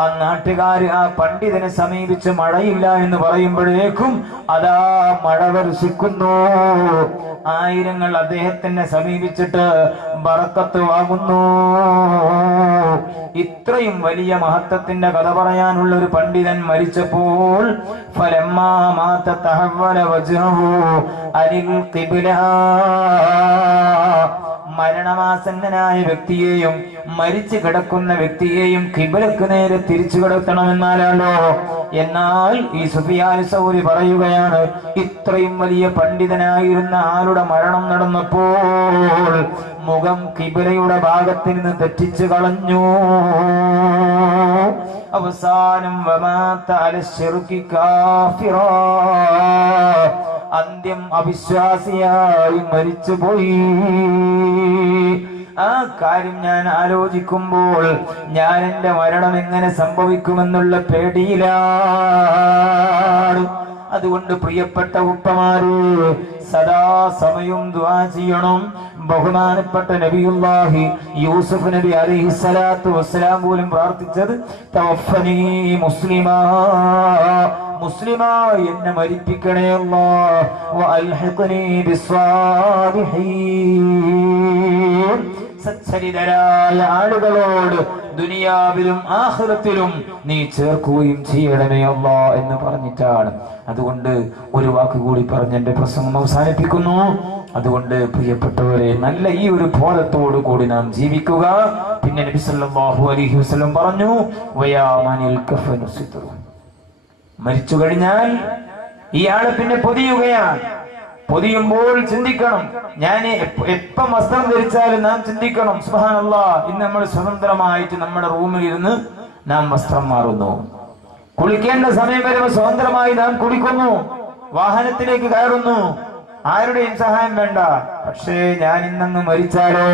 ആ നാട്ടുകാര് ആ പണ്ഡിതനെ സമീപിച്ച് മഴയില്ല എന്ന് പറയുമ്പോഴേക്കും അതാ മഴ വർഷിക്കുന്നു. ആയിരങ്ങൾ അദ്ദേഹത്തിനെ സമീപിച്ചിട്ട് ബറക്കത്ത് വാങ്ങുന്നു. ഇത്രയും വലിയ മഹത്വത്തിന്റെ കഥ പറയാനുള്ള ഒരു പണ്ഡിതൻ മരിച്ചപ്പോൾ ഫലമ്മാ മാത തഹവ്വല വജ്ഹു അനിൽ ഖിബ്ല, മരണമാസന്നനായ വ്യക്തിയെയും മരിച്ചു കിടക്കുന്ന വ്യക്തിയെയും ഖിബ്ലക്ക് നേരെ തിരിച്ചു കിടത്തണമെന്നാലോ. എന്നാൽ ഈ സുഫിയാൻ സൗരി പറയുകയാണ്, ഇത്രയും വലിയ പണ്ഡിതനായിരുന്ന ആളുടെ മരണം നടന്നപ്പോൾ മുഖം ഖിബ്ലയുടെ ഭാഗത്ത് നിന്ന് തെറ്റിച്ചു കളഞ്ഞു. അവസാനം വമാത അല ശിർകി കാഫിറാ, അന്ത്യം അവിശ്വാസിയായി മരിച്ചുപോയി. ആ കാര്യം ഞാൻ ആലോചിക്കുമ്പോൾ ഞാൻ എന്റെ മരണം എങ്ങനെ സംഭവിക്കുമെന്നുള്ള പേടിയിലാണ്. അതുകൊണ്ട് പ്രിയപ്പെട്ട ഉപ്പമാരെ, സദാസമയം ദുആ ചെയ്യണം. ബഹുമാനപ്പെട്ട നബിയുല്ലാഹി യൂസുഫ് നബി അലൈഹിസ്സലാത്തു വസ്സലാം പോലും പ്രാർത്ഥിച്ചത് തവഫനി മുസ്ലിമാ, മുസ്ലിമായി എന്നെ മരിപ്പിക്കണേ അല്ലാഹ്, വഅൽഹിഖ്നി ബിസ്സാലിഹീൻ, സച്ചരിതരായ ആളുകളോട് ദുനിയാവിലും ആഖിറത്തിലും നീ ചേർക്കുകയും ചെയ്യണമേ അല്ലാഹ് എന്ന് പറഞ്ഞിട്ടാണ്. അതുകൊണ്ട് ഒരു വാക്ക് കൂടി പറഞ്ഞ് എന്റെ പ്രസംഗം അവസാനിപ്പിക്കുന്നു. അതുകൊണ്ട് പ്രിയപ്പെട്ടവരെ, നല്ല ഈ ഒരു ബോധത്തോടു കൂടി നാം ജീവിക്കുക. പിന്നെ നബി സല്ലല്ലാഹു അലൈഹി വസല്ലം പറഞ്ഞു, വയാമനിൽ കഫനു സിത്റു, മരിച്ചു കഴിഞ്ഞാൽ ഇയാളെ പിന്നെ പൊതിയുകയാണ്. പൊതിയുമ്പോൾ ചിന്തിക്കണം, ഞാൻ എപ്പം വസ്ത്രം ധരിച്ചാലും നാം ചിന്തിക്കണം, സുബ്ഹാനല്ലാഹ്, ഇന്ന് നമ്മൾ സ്വതന്ത്രമായിട്ട് നമ്മുടെ റൂമിൽ ഇരുന്ന് നാം വസ്ത്രം മാറുന്നു. കുളിക്കേണ്ട സമയം വരുമ്പോൾ സ്വതന്ത്രമായി നാം കുളിക്കുന്നു, വാഹനത്തിലേക്ക് കയറുന്നു, ആരുടെയും സഹായം വേണ്ട. പക്ഷേ ഞാൻ ഇന്നങ്ങ് മരിച്ചാലോ,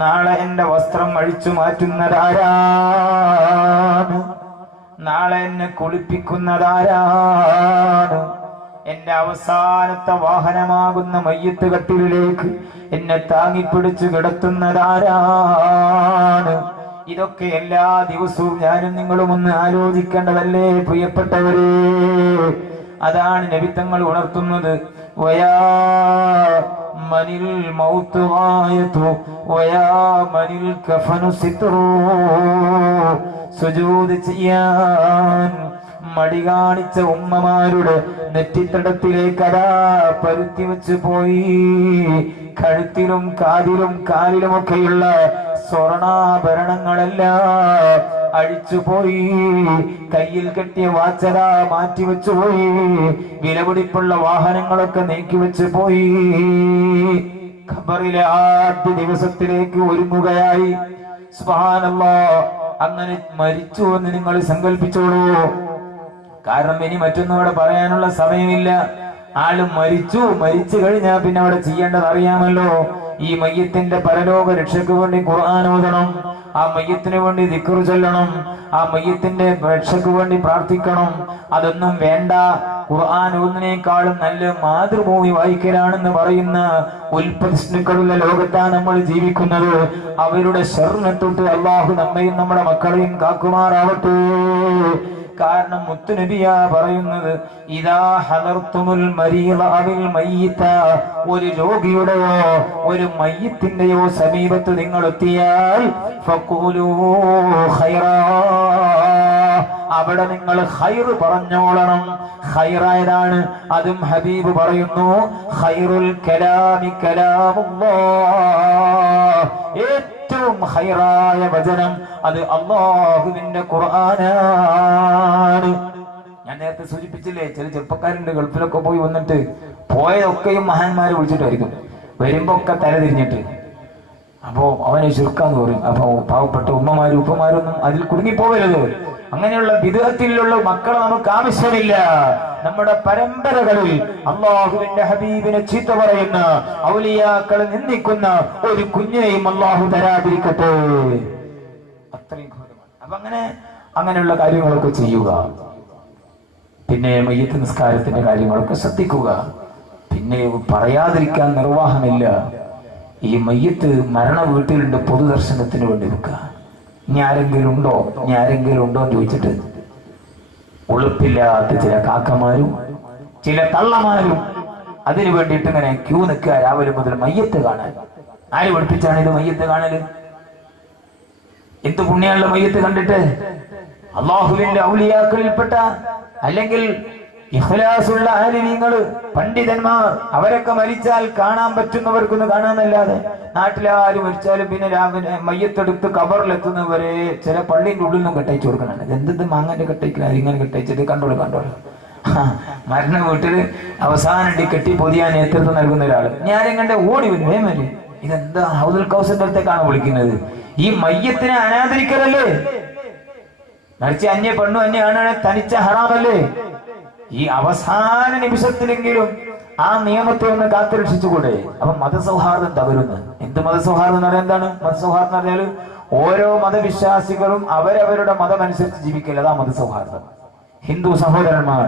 നാളെ എന്റെ വസ്ത്രം അഴിച്ചു മാറ്റുന്നതാരാണ്? നാളെ എന്നെ കുളിപ്പിക്കുന്നതാരാണ്? എന്റെ അവസാനത്തെ വാഹനമാകുന്ന മയ്യത്ത് കട്ടിലിലേക്ക് എന്നെ താങ്ങിപ്പിടിച്ചു കിടത്തുന്നതാരാണ്? ഇതൊക്കെ എല്ലാ ദിവസവും ഞാനും നിങ്ങളും ഒന്ന് ആലോചിക്കേണ്ടതല്ലേ പ്രിയപ്പെട്ടവരെ? അതാണ് നബി തങ്ങൾ ഉണർത്തുന്നത്, വയാ മനിൽ മൗത്ത് ആയതു വയാ മനിൽ കഫനു സിത്റു. സുജൂദ് ചെയ്യാൻ മടി കാണിച്ച ഉമ്മമാരുടെ നെറ്റിത്തടത്തിലേക്ക് അതാ പരുത്തി വെച്ച് പോയി. കഴുത്തിലും കാതിലും കാലിലുമൊക്കെയുള്ള സ്വർണാഭരണങ്ങളെല്ലാം അഴിച്ചുപോയി. കയ്യിൽ കെട്ടിയ വാച്ചത മാറ്റിവെച്ചു പോയി. വിലപിടിപ്പുള്ള വാഹനങ്ങളൊക്കെ നീക്കിവെച്ച് പോയി. ഖബറിലെ ആദ്യ ദിവസത്തിലേക്ക് ഒരുങ്ങുകയായി. സുബ്ഹാനല്ലാഹ്, അങ്ങനെ മരിച്ചു എന്ന് നിങ്ങൾ സങ്കല്പിച്ചോളൂ. കാരണം ഇനി മറ്റൊന്നും അവിടെ പറയാനുള്ള സമയമില്ല. ആള് മരിച്ചു കഴിഞ്ഞാൽ പിന്നെ അവിടെ ചെയ്യേണ്ടത് അറിയാമല്ലോ. ഈ മയ്യത്തിന്റെ പരലോക രക്ഷയ്ക്ക് വേണ്ടി ഖുർആൻ ഓതണം, ആ മയ്യത്തിന് വേണ്ടി ദിക്ർ ചൊല്ലണം, ആ മയ്യത്തിന്റെ രക്ഷയ്ക്ക് വേണ്ടി പ്രാർത്ഥിക്കണം. അതൊന്നും വേണ്ട. ഖുർആൻ ഓതുന്നതിനേക്കാളും നല്ല മാതൃഭൂമി വായിക്കലാണെന്ന് പറയുന്ന ഉൽപ്പതിഷ്ണുക്കളുള്ള ലോകത്താണ് നമ്മൾ ജീവിക്കുന്നത്. അവരുടെ ശർറിനെ തൊട്ട് അല്ലാഹു നമ്മയും നമ്മുടെ മക്കളെയും കാക്കുമാറാവട്ടെ. കാരണം മുത്തുനബിയാ പറയുന്നത്, ഇദാ ഹദർതുമുൽ മരീദ അവിൽ മയ്യിത, ഒരു രോഗിയുടെയോ ഒരു മയ്യിത്തിന്റെയോ സമീപത്ത് നിങ്ങൾ എത്തിയാൽ ഫഖൂലൂ ഖൈറാ, അവിടെ നിങ്ങൾ ഖൈർ പറഞ്ഞോളണം. ഖൈറായതാണ് അതും ഹബീബ് പറയുന്നു, ഖൈറുൽ കലാമി കലാമുല്ലാഹ്, ഏറ്റവും ഖൈറായ വചനം അത് അല്ലാഹുവിന്റെ ഖുർആനാണ്. ഞാൻ നേരത്തെ സൂചിപ്പിച്ചില്ലേ, ചില ചെറുപ്പക്കാരുണ്ട് ഗൾഫിലൊക്കെ പോയി വന്നിട്ട് പോയതൊക്കെയും മഹാന്മാരെ വിളിച്ചിട്ടായിരിക്കും, വരുമ്പോ ഒക്കെ തല തിരിഞ്ഞിട്ട്. അപ്പോ അവനെ ചുരുക്കാന്ന് പറയും. അപ്പൊ പാവപ്പെട്ട ഉമ്മമാരും ഉപ്പമാരൊന്നും അതിൽ കുടുങ്ങിപ്പോകരുത്. അങ്ങനെയുള്ള വിധത്തിലുള്ള മക്കളെ നമുക്ക് ആവശ്യമില്ല. നമ്മുടെ പരമ്പരകളിൽ അള്ളാഹുവിന്റെ ഹബീബിനെ ചീത്ത പറയുന്ന, ഔലിയാക്കളെ നിന്ദിക്കുന്ന ഒരു കുഞ്ഞിനെയും അള്ളാഹു തരാതിരിക്കട്ടെ. അത്രയും ഘോരമാണ്. അപ്പൊ അങ്ങനെയുള്ള കാര്യങ്ങളൊക്കെ ചെയ്യുക. പിന്നെ മയ്യത്ത് നിസ്കാരത്തിന്റെ കാര്യങ്ങളൊക്കെ ശ്രദ്ധിക്കുക. പിന്നെ പറയാതിരിക്കാൻ നിർവാഹമില്ല. ഈ മയ്യത്ത് മരണ വീട്ടിലുണ്ട്, പൊതുദർശനത്തിന് വേണ്ടി വെക്കുക. ഇനി ആരെങ്കിലും ഉണ്ടോ എന്ന് ചോദിച്ചിട്ട് ഉളുപ്പില്ലാത്ത ചില കാക്കമാരും ചില തള്ളമാരും അതിനു വേണ്ടിയിട്ട് ഇങ്ങനെ ക്യൂ നിൽക്കുക രാവിലെ മുതൽ മയ്യത്ത് കാണാൻ. ആര് പഠിപ്പിച്ചാണ് ഇത് മയ്യത്ത് കാണല്? എന്ത് പുണ്യമുള്ള മയ്യത്ത് കണ്ടിട്ട്? അള്ളാഹുവിന്റെ ഔലിയാക്കളിൽപ്പെട്ട അല്ലെങ്കിൽ ഇഖ്ലാസുള്ള ആലിമീങ്ങള്, പണ്ഡിതന്മാർ, അവരൊക്കെ മരിച്ചാൽ കാണാൻ പറ്റുന്നവർക്കൊന്ന് കാണാന്നല്ലാതെ നാട്ടിലാര് മരിച്ചാലും പിന്നെ രാവിലെ മയ്യത്തെടുത്ത് കബറിലെത്തുന്നവരെ ചില പള്ളിന്റെ ഉള്ളിൽ നിന്നും കെട്ടയച്ചു കൊടുക്കണം. എന്ത് മാങ്ങന്റെ കെട്ടയിക്കില്ല, ഇങ്ങനെ കെട്ടയച്ചത് കണ്ടോളൂ. മരണ വീട്ടില് അവസാനം കെട്ടി പൊതിയാൻ നേതൃത്വം നൽകുന്ന ഒരാള് ഞാനും കണ്ട ഓടി വരും. വേമല്ലേ, ഇതെന്താ ഹൗദുൽ കൗസറിന്റെ അടുത്തേക്കാണ് വിളിക്കുന്നത്? ഈ മയ്യത്തിനെ അനാദരിക്കലല്ലേ? മറിച്ച് അന്യ പെണ്ണു അന്യ ആണാണ് തനിച്ച ഹറാമല്ലേ? ഈ അവസാന നിമിഷത്തിലെങ്കിലും ആ നിയമത്തെ ഒന്ന് കാത്തുരക്ഷിച്ചുകൂടെ? അപ്പൊ മതസൗഹാർദ്ദം തകരുന്നു. എന്ത് മതസൗഹാർദ്ദം എന്ന് പറയാൻ എന്താണ് മതസൗഹാർദ്ദം എന്ന് പറഞ്ഞാൽ? ഓരോ മതവിശ്വാസികളും അവരവരുടെ മതമനുസരിച്ച് ജീവിക്കില്ല, അതാ മതസൗഹാർദ്ദം. ഹിന്ദു സഹോദരന്മാർ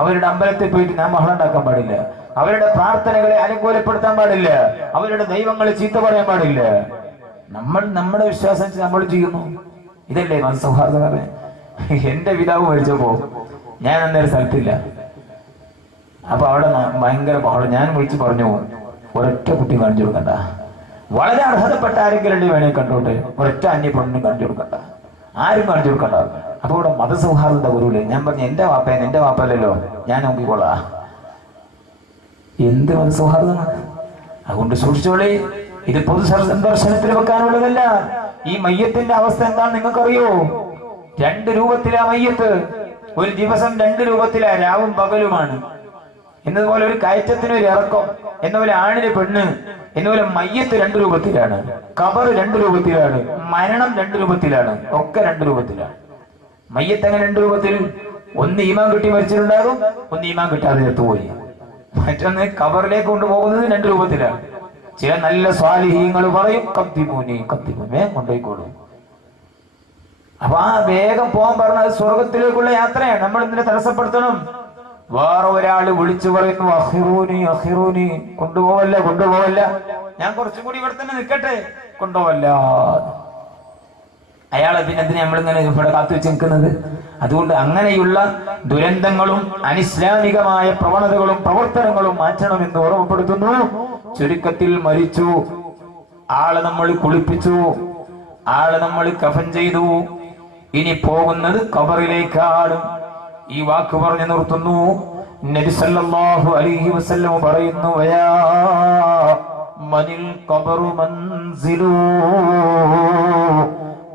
അവരുടെ അമ്പലത്തിൽ പോയിട്ട് നാം ബഹളം ഉണ്ടാക്കാൻ പാടില്ല, അവരുടെ പ്രാർത്ഥനകളെ അനുകൂലപ്പെടുത്താൻ പാടില്ല, അവരുടെ ദൈവങ്ങളെ ചീത്ത പറയാൻ പാടില്ല. നമ്മുടെ വിശ്വാസം നമ്മൾ ചെയ്യുന്നു. ഇതല്ലേ മതസൗഹാർദ്ദം പറയാൻ? എന്റെ പിതാവ് മരിച്ചപ്പോ ഞാൻ അന്നേരം സ്ഥലത്തില്ല. അപ്പൊ അവിടെ ഭയങ്കര ബഹളം. ഞാൻ വിളിച്ചു പറഞ്ഞു, ഒരൊറ്റ കുട്ടി കാണിച്ചു കൊടുക്കണ്ട, വളരെ അർഹതപ്പെട്ട ആരെങ്കിലും വേണമെങ്കിൽ കണ്ടോട്ടെ, ഒരൊറ്റ അന്യ പെണ്ണിനും കാണിച്ചു കൊടുക്കണ്ട, ആരും കാണിച്ചു കൊടുക്കണ്ട. അപ്പൊ ഇവിടെ മതസൗഹാർദ്ദ ഗുരുവില്ലേ? ഞാൻ പറഞ്ഞു, എന്റെ വാപ്പല്ലല്ലോ, ഞാൻ നോക്കിക്കോളാ. എന്ത് മതസൗഹാർദ്ദമാണ്? അതുകൊണ്ട് സൂക്ഷിച്ചോളി, ഇത് പൊതു സന്ദർശനത്തിൽ വെക്കാനുള്ളതല്ല. ഈ മയ്യത്തിന്റെ അവസ്ഥ എന്താണെന്ന് നിങ്ങൾക്കറിയോ? 2 രൂപത്തിലാ മയ്യത്ത്. ഒരു ദിവസം 2 രൂപത്തിലാ, രാവും പകലുമാണ്. എന്നതുപോലെ ഒരു കയറ്റത്തിന് ഒരു ഇറക്കം, എന്നപോലെ ആണിന് പെണ്ണ്, എന്നപോലെ മയ്യത്ത് 2 രൂപത്തിലാണ്, ഖബർ 2 രൂപത്തിലാണ്, മരണം 2 രൂപത്തിലാണ്, ഒക്കെ 2 രൂപത്തിലാണ്. മയ്യത്ത് അങ്ങനെ 2 രൂപത്തിൽ, ഒന്ന് ഈമാൻ കിട്ടി മരിച്ചിട്ടുണ്ടാകും, ഒന്ന് ഈമാൻ കിട്ടാതെ ചത്തുപോയി. മറ്റൊന്ന് ഖബറിലേക്ക് കൊണ്ടുപോകുന്നത് 2 രൂപത്തിലാണ്. ചില നല്ല സ്വാലിഹീങ്ങൾ പറയും, കത്തിമൂനി വേഗം കൊണ്ടുപോയിക്കോളൂ. അപ്പൊ ആ വേഗം പോകാൻ പറഞ്ഞത് സ്വർഗത്തിലേക്കുള്ള യാത്രയാണ്. നമ്മൾ ഇതിനെ തടസ്സപ്പെടുത്തണം. വേറെ ഒരാള് വിളിച്ചു പറയുന്നു, അഹിറൂനി, കൊണ്ടുപോവല്ല, ഞാൻ കുറച്ചും കൂടി ഇവിടെ തന്നെ നിൽക്കട്ടെ, കൊണ്ടുപോവല്ല. അയാളെ പിന്നെ എന്തിനാ നമ്മളിങ്ങനെ ഇവിടെ കാത്തു വെച്ച് നിൽക്കുന്നത്? അതുകൊണ്ട് അങ്ങനെയുള്ള ദുരന്തങ്ങളും അനിസ്ലാമികമായ പ്രവണതകളും പ്രവർത്തനങ്ങളും മാറ്റണമെന്ന് ഓർമ്മപ്പെടുത്തുന്നു. ചുരുക്കത്തിൽ മരിച്ചു, ആളെ നമ്മൾ കുളിപ്പിച്ചു, ആളെ നമ്മൾ കഫൻ ചെയ്തു, ഇനി പോകുന്നത് ഖബറിലേക്കാണ്. ഈ വാക്ക് പറഞ്ഞു നിർത്തുന്നു. നബി സല്ലല്ലാഹു അലൈഹി വസല്ലം പറയുന്നു, വയാ മനിൽ ഖബറു മൻസിലു,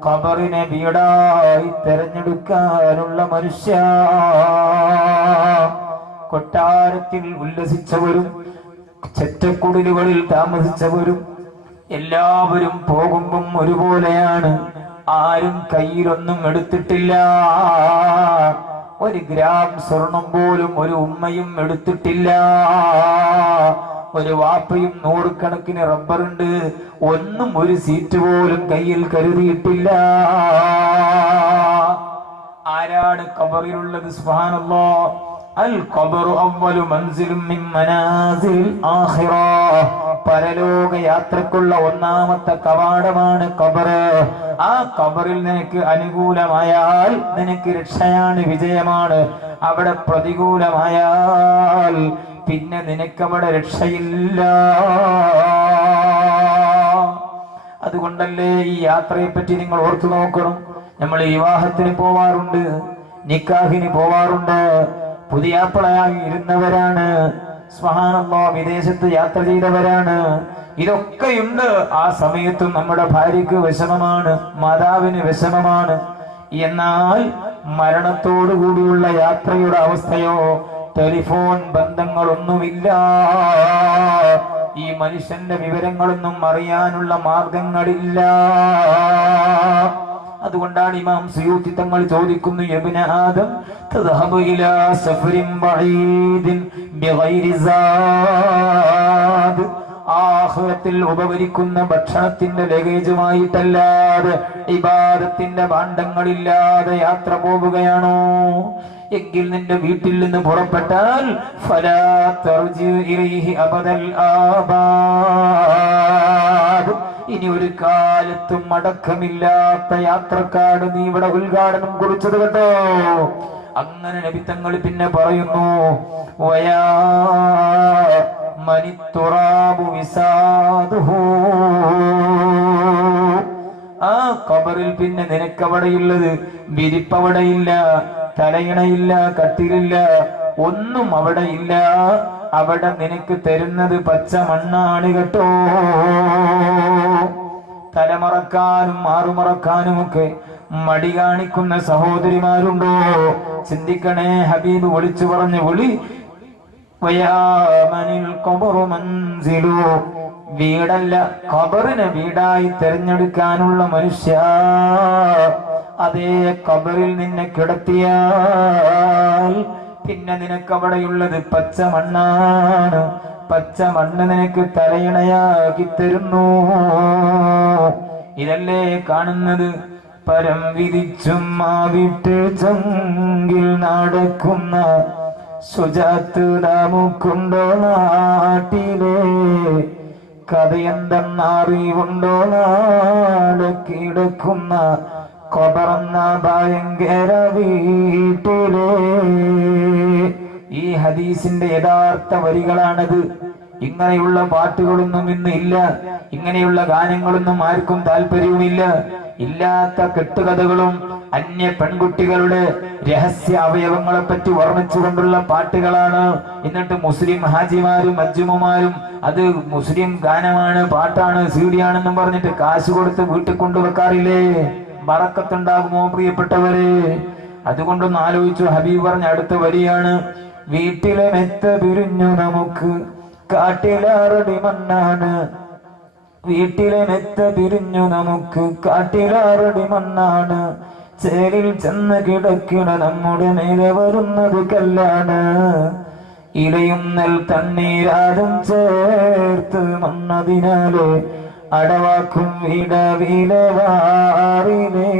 ഖബറിനെ വീടായി തെരഞ്ഞെടുക്കാനുള്ള മനുഷ്യ. കൊട്ടാരത്തിൽ ഉല്ലസിച്ചവരും ചെറ്റക്കുടിലുകളിൽ താമസിച്ചവരും എല്ലാവരും പോകുമ്പം ഒരുപോലെയാണ്. ആരും കയ്യിലൊന്നും എടുത്തിട്ടില്ല, 1 ഗ്രാം സ്വർണം പോലും ഒരു ഉമ്മയും എടുത്തിട്ടില്ല, ഒരു വാപ്പയും 100 കണക്കിന് റബ്ബറുണ്ട്, ഒന്നും ഒരു സീറ്റ് പോലും കയ്യിൽ കരുതിയിട്ടില്ല. ആരാണ് ഖബറിലുള്ളത്? സുബ്ഹാനല്ലാഹ്. അൽ ഖബറു അവ്വലു മൻസിലും മിൻ മനാസിൽ ആഖിറ, പരലോക യാത്രക്കുള്ള 1ാമത്തെ കവാടമാണ് ഖബർ. ആ ഖബറിൽ നിനക്ക് അനുകൂലമായാൽ നിനക്ക് രക്ഷയാണ്, വിജയമാണ്. അവിടെ പ്രതികൂലമായാൽ പിന്നെ നിനക്കവിടെ രക്ഷയില്ല. അതുകൊണ്ടല്ലേ ഈ യാത്രയെ പറ്റി നിങ്ങൾ ഓർത്തു നോക്കണം. നമ്മൾ വിവാഹത്തിന് പോവാറുണ്ട്, നിക്കാഹിന് പോവാറുണ്ട്, പുതിയാപ്പിളയായി ഇരുന്നവരാണ്, സുബ്ഹാനല്ലാഹ്, വിദേശത്ത് യാത്ര ചെയ്തവരാണ്. ഇതൊക്കെയുണ്ട്. ആ സമയത്തും നമ്മുടെ ഭാര്യയ്ക്ക് വിഷമമാണ്, മാതാവിന് വിഷമമാണ്. എന്നാൽ മരണത്തോടു കൂടിയുള്ള യാത്രയുടെ അവസ്ഥയോ? ടെലിഫോൺ ബന്ധങ്ങളൊന്നുമില്ല, ഈ മനുഷ്യന്റെ വിവരങ്ങളൊന്നും അറിയാനുള്ള മാർഗങ്ങളില്ല. അതുകൊണ്ടാണ് ഇമാം സുയൂത്തി തങ്ങൾ ചോദിക്കുന്നു, യബ്ന ആദം തദ്ഹബു ഇലാ സഫരിൻ ബഈദിൻ ബിഗൈരി സാദ്, ആഖിറത്തിൽ ഉപകരിക്കുന്ന ഭക്ഷണത്തിന്റെ ലഗേജുമായിട്ടല്ലാതെ ഇബാദത്തിന്റെ ഭാണ്ഡങ്ങളില്ലാതെ യാത്ര പോവുകയാണോ എങ്കിൽ നിന്റെ വീട്ടിൽ നിന്ന് പുറപ്പെട്ടാൽ ഫലാ തർജി ഇലൈഹി അബദൽ ആബാദ്, ഇനി ഒരു കാലത്തും അടക്കമില്ലാത്ത യാത്രക്കാട് നീ ഇവിടെ ഉദ്ഘാടനം കുറിച്ചത് കേട്ടോ. അങ്ങനെ നബി തങ്ങൾ പിന്നെ പറയുന്നു വയാ മനിത്തുറാബു വിസാദുഹു, ആ ഖബറിൽ പിന്നെ നിനക്കവിടെയുള്ളത് വിരിപ്പവിടെയില്ല, തലയിണയില്ല, കട്ടിലില്ല, ഒന്നും അവിടെ ഇല്ല. അവിടെ നിനക്ക് തരുന്നത് പച്ച മണ്ണാണ് കേട്ടോ. തലമറക്കാനും മാറുമറക്കാനുമൊക്കെ മടി കാണിക്കുന്ന സഹോദരിമാരുണ്ടോ? ചിന്തിക്കണേ. ഹബീബ് വിളിച്ചു പറഞ്ഞു, വിളി വീടല്ല, ഖബറിനെ വീടായി തെരഞ്ഞെടുക്കാനുള്ള മനുഷ്യ, അതേ ഖബറിൽ നിന്നെ കിടത്തിയാൽ പിന്നെ നിനക്കവിടെയുള്ളത് പച്ച മണ്ണാണ്. പച്ച മണ്ണ് നിനക്ക് തലയിണയാക്കി തരുന്നു. ഇതല്ലേ കാണുന്നത്? പരം വിധിച്ചും മാവിട്ട് ചങ്കിൽ നടക്കുന്ന സുജാത്ത് നമുക്കുണ്ടോ നാട്ടിലെ? കഥയെന്തെന്നറിവുണ്ടോ നാട് കിടക്കുന്ന ഖബറെന്ന ഭയങ്കര വീട്ടിലെ? ഈ ഹദീസിന്റെ യഥാർത്ഥ വരികളാണത്. ഇങ്ങനെയുള്ള പാട്ടുകളൊന്നും ഇന്ന് ഇല്ല, ഇങ്ങനെയുള്ള ഗാനങ്ങളൊന്നും ആർക്കും താല്പര്യവുമില്ല. ഇല്ലാത്ത കെട്ടുകഥകളും അന്യ പെൺകുട്ടികളുടെ രഹസ്യ അവയവങ്ങളെ പറ്റി വർണ്ണിച്ചുകൊണ്ടുള്ള പാട്ടുകളാണ്. എന്നിട്ട് മുസ്ലിം ഹാജിമാരും അജ്ജുമാരും അത് മുസ്ലിം ഗാനമാണ്, പാട്ടാണ്, സീഡിയാണെന്നും പറഞ്ഞിട്ട് കാശ് കൊടുത്ത് വീട്ടിൽ കൊണ്ടുവെക്കാറില്ലേ? ബറക്കത്തുണ്ടാകുമോ പ്രിയപ്പെട്ടവരെ? അതുകൊണ്ടൊന്ന് ആലോചിച്ചു. ഹബീബ് പറഞ്ഞ അടുത്ത വരിയാണ്, വീട്ടിലെ മെത്ത പിരിഞ്ഞു നമുക്ക് കാട്ടിലാറടി മണ്ണാണ്. വീട്ടിലെ മെത്ത പിരിഞ്ഞു നമുക്ക് കാട്ടിലാറടി മണ്ണാണ്. ചേരിൽ ചെന്ന് കിടക്കണ നമ്മുടെ മേലെ വരുന്നത് കല്ലാണ്. ഇലയും നെൽ തണ്ണീരാതും ചേർത്ത് മണ്ണതിനാലെ അടവാക്കും വിടവിലെ വാറിലേ.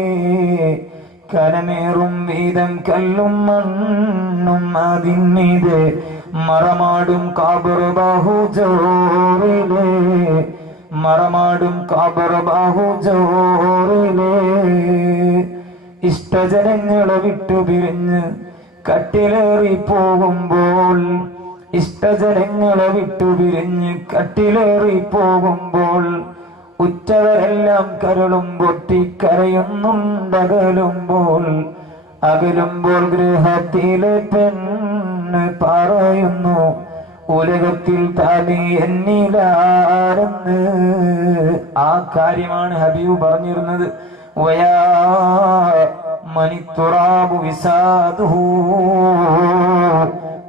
കനമേറും വീതം കല്ലും മണ്ണും അതിന്നിത് മറമാടും കാബർ ബാഹുജോറിലേ. മറമാടും കാബർ ബാഹുജോറിലേ. ഇഷ്ടജനങ്ങളെ വിട്ടുപിരിഞ്ഞ് കട്ടിലേറി പോകുമ്പോൾ, ഇഷ്ടജനങ്ങളെ വിട്ടുപിരിഞ്ഞ് കട്ടിലേറി പോകുമ്പോൾ ഉറ്റവരെല്ലാം കരളും പൊട്ടി കരയുന്നുണ്ടകലുമ്പോൾ. അകലുമ്പോൾ ഗൃഹത്തിലെ പെണ്ണ് പറയുന്നു ഉലകത്തിൽ താനീ എന്നിലാരെന്ന്. ആ കാര്യമാണ് ഹബീബ് പറഞ്ഞിരുന്നത്. വയാ മനിത്തുറാബു വിസാദുഹു,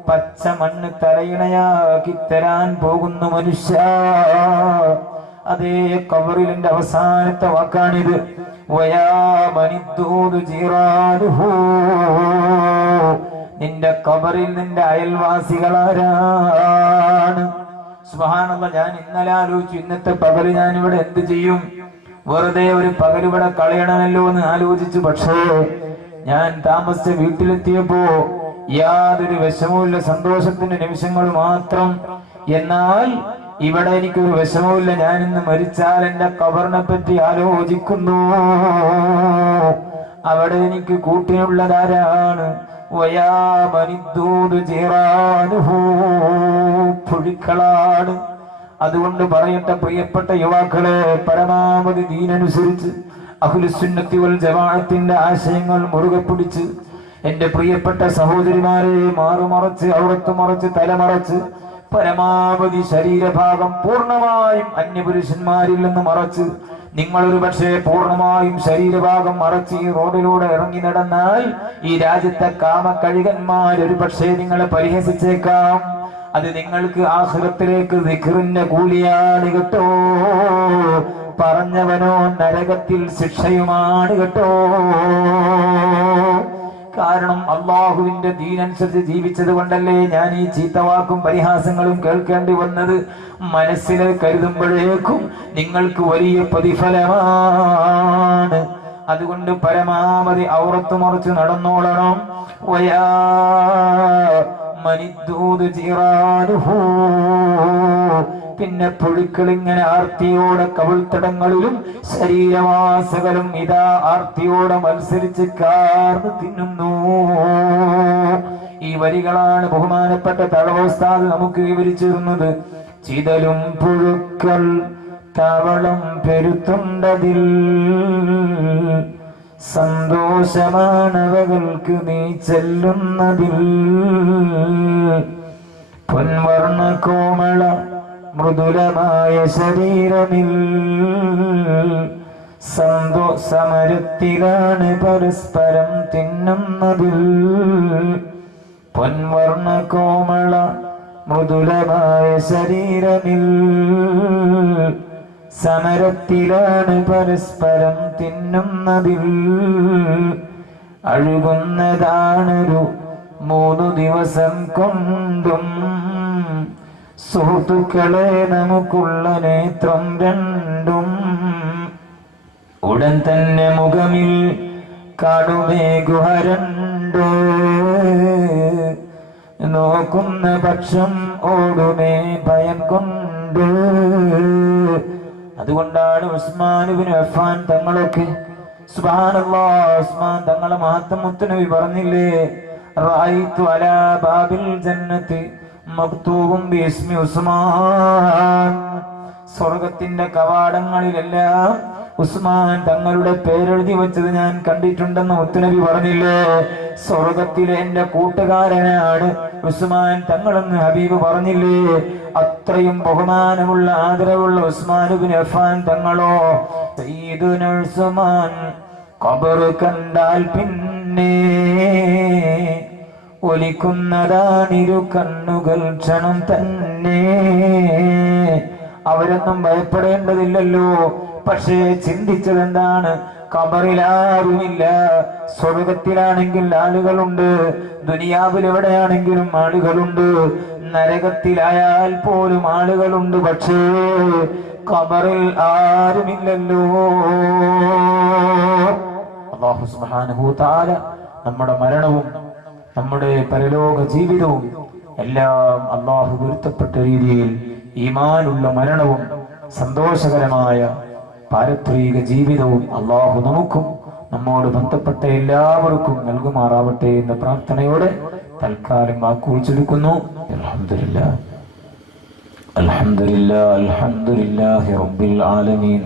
പച്ച മണ്ണ് തലയിണയാക്കി തരാൻ പോകുന്ന മനുഷ്യ. അതേ ഖബറിന്റെ അവസാനത്തെ വാക്കാണിത്. വയാ മനിദ്ദൂദു ജിറാനുഹു, നിന്റെ ഖബറിൽ നിന്റെ അയൽവാസികളാരാണ്? സുബ്ഹാനല്ലാഹ്. ഞാൻ ഇന്നലെ ആലോചിച്ചു, ഇന്നത്തെ പകല് ഞാൻ ഇവിടെ എന്ത് ചെയ്യും? വെറുതെ ഒരു പകലിവിടെ കളയണമല്ലോ എന്ന് ആലോചിച്ചു. പക്ഷേ ഞാൻ താമസിച്ച വീട്ടിലെത്തിയപ്പോ യാതൊരു വിഷമവുമില്ല, സന്തോഷത്തിന്റെ നിമിഷങ്ങൾ മാത്രം. എന്നാൽ ഇവിടെ എനിക്കൊരു വിഷമവുമില്ല. ഞാൻ ഇന്ന് മരിച്ചാൽ എന്റെ ഖബറിനെ പറ്റി ആലോചിക്കുന്നു. അവിടെ എനിക്ക് കൂട്ടിനുള്ളതാരാണ്? വയാ മനിദ്ദൂദു ജിറാനുഹു, പുഴുക്കളാണ്. അതുകൊണ്ട് പറയട്ടെ പ്രിയപ്പെട്ട യുവാക്കളെ, പരമാവധി ദീനനുസരിച്ച് അഹ്ലുസുന്നത്തി വൽ ജമാഅത്തിന്റെ ആശയങ്ങൾ മുറുകെ പിടിച്ച് എന്റെ പ്രിയപ്പെട്ട സഹോദരിമാരെ മാറുമറച്ച്, ഔറത്ത് മറച്ച്, തലമറച്ച്, പരമാവധി ശരീരഭാഗം പൂർണ്ണമായും അന്യപുരുഷന്മാരിൽ നിന്ന് മറച്ച്, നിങ്ങളൊരു പക്ഷേ പൂർണ്ണമായും ശരീരഭാഗം മറച്ച് ഈ റോഡിലൂടെ ഇറങ്ങി നടന്നാൽ ഈ രാജ്യത്തെ കാമക്കഴുകന്മാരൊരു പക്ഷേ നിങ്ങളെ പരിഹസിച്ചേക്കാം. അത് നിങ്ങൾക്ക് ആഖിറത്തിലേക്ക് ദിക്റിന്റെ കൂലിയാണ് കേട്ടോ. പറഞ്ഞവനോ നരകത്തിൽ ശിക്ഷയുമാണ് കേട്ടോ. കാരണം അള്ളാഹുവിന്റെ ദീനനുസരിച്ച് ജീവിച്ചത് കൊണ്ടല്ലേ ഞാൻ ഈ ചീത്തവാക്കും പരിഹാസങ്ങളും കേൾക്കേണ്ടി വന്നത്. മനസ്സിൽ കരുതുമ്പോഴേക്കും നിങ്ങൾക്ക് വലിയ പ്രതിഫലമാണ്. അതുകൊണ്ട് പരമാവധി ഔറത്ത് മറിച്ച് നടന്നോളണം. പിന്നെ പുഴുക്കൾ ഇങ്ങനെ ആർത്തിയോടെ കവിൾത്തടങ്ങളിലും ശരീരവാസകലും ഇതാ ആർത്തിയോടെ മത്സരിച്ച് കാർന്ന് തിന്നുന്നു. ഈ വരികളാണ് ബഹുമാനപ്പെട്ട തഴവോസ്താദ് നമുക്ക് വിവരിച്ചിരുന്നത്. ചിതലും പുഴുക്കൾ തവളം പെരുത്തുണ്ടതിൽ, സന്തോഷമാണവകൾക്ക് നീ ചെല്ലുന്നതിൽ. പൊൻവർണ്ണ കോമള മൃദുലമായ ശരീരമിൽ, സമരത്തിലാണ് പരസ്പരം തിന്നുന്നതിൽ. പൊൻവർണ്ണ കോമള മൃദുലമായ ശരീരമിൽ, സമരത്തിലാണ് പരസ്പരം തിന്നുന്നതിൽ. അഴുകുന്നതാണൊരു 3 ദിവസം കൊണ്ടും, സുഹൃത്തുക്കളെ നമുക്കുള്ള നേത്രം രണ്ടും. ഉടൻ തന്നെ മുഖമിൽ കാടുമേ ഗുഹരണ്ട്, നോക്കുന്ന പക്ഷം ഓടുമേ ഭയം കൊണ്ട്. അതുകൊണ്ടാണ് ഉസ്മാൻ ഇബ്നു അഫ്ഫാൻ തങ്ങളൊക്കെ സുബ്ഹാനല്ലാഹ്, ഉസ്മാൻ തങ്ങളെ മഹത്വം മുത്തുനബി പറഞ്ഞില്ലേ, റഅയ്തു അലാ ബാബിൽ ജന്നത്തി മക്തൂബും ബിസ്മി ഉസ്മാൻ. സ്വർഗത്തിന്റെ കവാടങ്ങളിലെല്ലാം ഉസ്മാൻ തങ്ങളുടെ പേരെഴുതി വെച്ചത് ഞാൻ കണ്ടിട്ടുണ്ടെന്ന് മുത്തുനബി പറഞ്ഞില്ലേ. സ്വർഗത്തിലെ എന്റെ കൂട്ടുകാരനാണ് ഉസ്മാൻ തങ്ങളെന്ന് ഹബീബ് പറഞ്ഞില്ലേ. അത്രയും ബഹുമാനമുള്ള ആദരവുള്ള ഉസ്മാൻ ഇബ്നു അഫ്ഫാൻ തങ്ങളോ, സയ്യിദുന ഉസ്മാൻ ഖബർ കണ്ടാൽ പിന്നെ ഒലിക്കുന്നതാണിരു കണ്ണുകൾ ക്ഷണം തന്നെ. അവരൊന്നും ഭയപ്പെടേണ്ടതില്ലല്ലോ. പക്ഷേ ചിന്തിച്ചതെന്താണ്? ഖബറിൽ ആരുമില്ല. സ്വർഗത്തിലാണെങ്കിൽ ആളുകളുണ്ട്, ദുനിയാവിൽ എവിടെയാണെങ്കിലും ആളുകളുണ്ട്, നരകത്തിലായാൽ പോലും ആളുകളുണ്ട്. പക്ഷേ ഖബറിൽ ആരുമില്ലല്ലോ. അല്ലാഹു സുബ്ഹാനഹു തആല നമ്മുടെ മരണവും നമ്മുടെ പരലോക ജീവിതവും എല്ലാം അല്ലാഹു പൊരുത്തപ്പെട്ട രീതിയിൽ ഈമാനുള്ള മരണവും സന്തോഷകരമായ പാരത്രിക ജീവിതവും അല്ലാഹു നമുക്കും നമ്മോട് ബന്ധപ്പെട്ട എല്ലാവർക്കും നൽകുമാറാവട്ടെ എന്ന പ്രാർത്ഥനയോടെ തൽക്കാലം വാക്കുകൾ ചുരുക്കുന്നു. അൽഹംദുലില്ലാഹ് അൽഹംദുലില്ലാഹ് അൽഹംദുലില്ലാഹി റബ്ബിൽ ആലമീൻ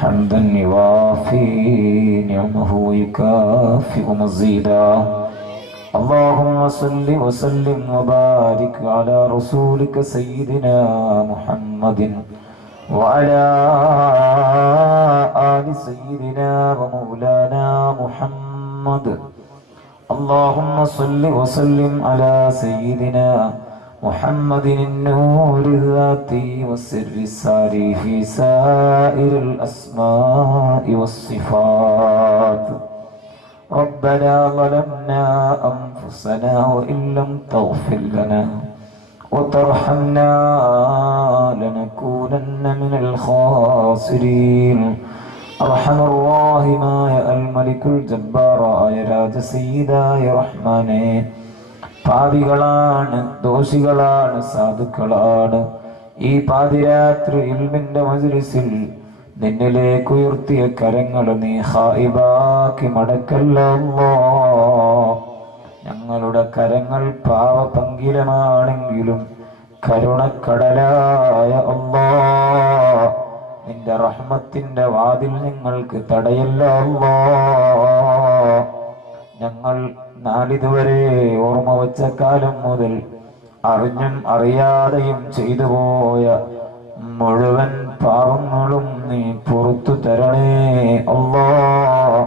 ഹംദൻ യുവാഫി നിഅമഹു യുകാഫിഉ മസീദാ. اللهم صل وسلم وبارك على رسولك سيدنا محمد وعلى آل سيدنا ومولانا محمد. اللهم صل وسلم على سيدنا محمد النور الذاتي والسر الساري في سائر الأسماء والصفات. ربنا ظلمنا أنفسنا وإن لم تغفر لنا وترحمنا لنكونن من الخاسرين. أرحم الراحمين الملك الجبار يا രാജ സയ്യിദായ റഹ്മാനേ, പാപികളാണ്, ദോഷികളാണ്, സാധുക്കളാണ്. ഈ പാതിരാത്രി ഇൽമിന്റെ മജ്‌ലിസിൽ നിന്നിലേക്ക് ഉയർത്തിയ കരങ്ങൾ നീ ഖായിബാക്കി മടക്കല്ലേ അല്ലാഹ്. ഞങ്ങളുടെ കരങ്ങൾ പാവപങ്കിലമാണെങ്കിലും കരുണക്കടലായ അല്ലാഹ്, നിന്റെ റഹ്മത്തിന്റെ വാതിൽ ഞങ്ങൾക്ക് തടയല്ലേ അല്ലാഹ്. ഞങ്ങൾ നാളിതുവരെ ഓർമ്മ വച്ച കാലം മുതൽ അറിഞ്ഞും അറിയാതെയും ചെയ്തു പോയ മുഴുവൻ പാവങ്ങളും നീ പുറത്തു തരണേ അല്ലാഹ്.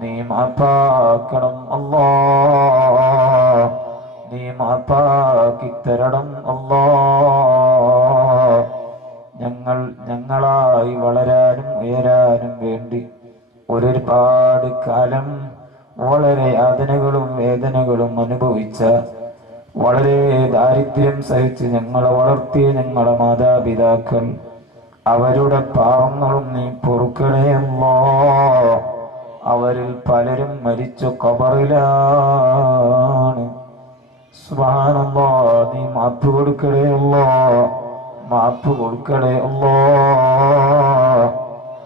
നീ മാപ്പാക്കണം അല്ലാഹ്, നീ മാപ്പാക്കി തരണം അല്ലാഹ്. ഞങ്ങളായി വളരാനും ഉയരാനും വേണ്ടി ഒരുപാട് കാലം വളരെ യാതനകളും വേദനകളും അനുഭവിച്ച, വളരെ ദാരിദ്ര്യം സഹിച്ച് ഞങ്ങളെ വളർത്തിയ ഞങ്ങളെ മാതാപിതാക്കൾ, അവരുടെ പാവങ്ങളും നീ പൊറുക്കണേ അല്ലാ. അവരിൽ പലരും മരിച്ചു ഖബറിലാണ്. സുബ്ഹാനല്ലാഹ്, നീ മാപ്പ് കൊടുക്കണേ അല്ലാ, മാപ്പ് കൊടുക്കണേ അല്ലാ.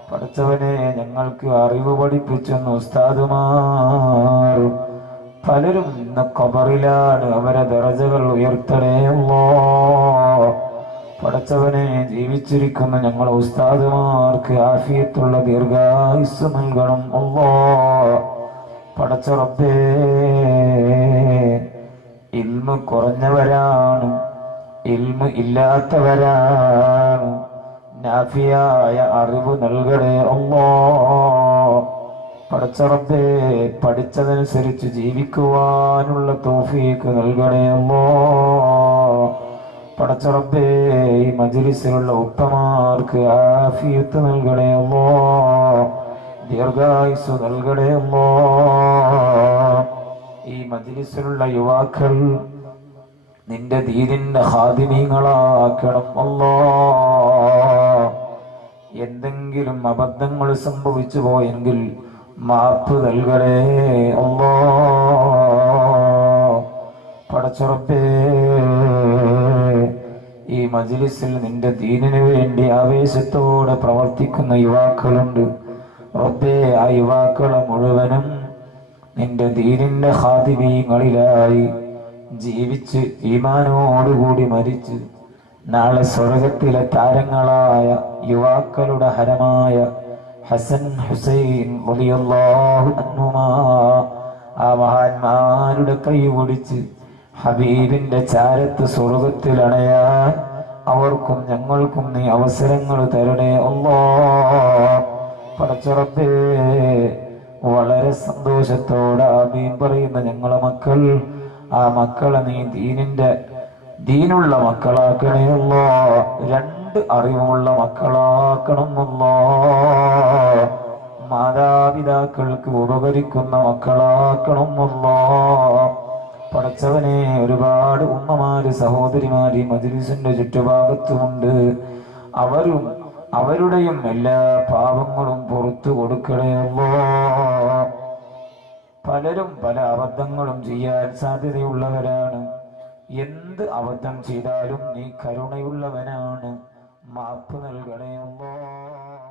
പഠിച്ചവനെ, ഞങ്ങൾക്ക് അറിവ് പഠിപ്പിച്ചെന്ന് ഉസ്താദുമാർ പലരും ഇന്ന് ഖബറിലാണ്. അവരെ ദറജകൾ ഉയർത്തണേ അല്ലാ. പഠിച്ചവനെ, ജീവിച്ചിരിക്കുന്ന ഞങ്ങളെ ഉസ്താദുമാർക്ക് ആഫിയത്തുള്ള ദീർഘായുസ്സ് നൽകണം അല്ലാ. പഠിച്ച റബ്ബേ, ഇൽമ് കുറഞ്ഞവരാണ്, ഇൽമ് ഇല്ലാത്തവരാണ്. നാഫിയായ അറിവ് നൽകണേ അല്ലാ. പഠിച്ച റബ്ബേ, പഠിച്ചതനുസരിച്ച് ജീവിക്കുവാനുള്ള തൗഫീഖ് നൽകണേ അല്ലാ. പഠിച്ച റബ്ബേ, ഈ മജ്ലിസിലുള്ള ഉപ്പമാർക്ക് ആഫിയത്ത് നൽകണേ അല്ലാ, ദീർഘായുസ്സ് നൽകണേ അല്ലാ. ഈ മജ്ലിസിലുള്ള യുവാക്കൾ നിന്റെ ദീനിന്റെ ഖാദിമീങ്ങളാക്കണം അല്ലാ. എന്തെങ്കിലും അബദ്ധങ്ങൾ സംഭവിച്ചു പോയെങ്കിൽ മാപ്പ് നൽകണേ അല്ലാ. പടച്ച റബ്ബേ, ഈ മജ്ലിസിൽ നിന്റെ ദീനിനു വേണ്ടി ആവേശത്തോടെ പ്രവർത്തിക്കുന്ന യുവാക്കളുണ്ട് റബ്ബേ. ആ യുവാക്കളെ മുഴുവനും നിന്റെ ദീനിന്റെ ഖാദിമീങ്ങളിലായി ജീവിച്ച് ഈമാനോടുകൂടി മരിച്ച് നാളെ സ്വർഗത്തിലെ താരങ്ങളായ യുവാക്കളുടെ ഹരമായ ഹസൻ ഹുസൈൻ റളിയല്ലാഹു അൻഹുമാ, ആ മഹാന്മാരുടെ കൈ പിടിച്ച് ഹബീബിന്റെ ചാരത്ത് സ്വർഗത്തിൽ അണയാൻ അവർക്കും ഞങ്ങൾക്കും നീ അവസരങ്ങൾ തരണേ അല്ലാഹ്. പടച്ച റബ്ബേ, വളരെ സന്തോഷത്തോടെ ആമീൻ പറയുന്ന ഞങ്ങളെ മക്കൾ, ആ മക്കളെ നീ ദീനുള്ള മക്കളാക്കണേ അല്ലാഹ്. രണ്ട് അറിവുമുള്ള മക്കളാക്കണം അല്ലാഹ്. മാതാപിതാക്കൾക്ക് ഉപകരിക്കുന്ന മക്കളാക്കണം അല്ലാഹ്. പടച്ചവനെ, ഒരുപാട് ഉമ്മമാര് സഹോദരിമാര് ഈ മജ്ലിസിന്റെ ചുറ്റുഭാഗത്തുമുണ്ട്. അവരുടെയും എല്ലാ പാപങ്ങളും പുറത്തു കൊടുക്കണേ അല്ലാഹ്. പലരും പല അബദ്ധങ്ങളും ചെയ്യാൻ സാധ്യതയുള്ളവരാണ്. എന്ത് അബദ്ധം ചെയ്താലും നീ കരുണയുള്ളവനാണ്, മാപ്പ് നൽകണേ അല്ലാഹ്.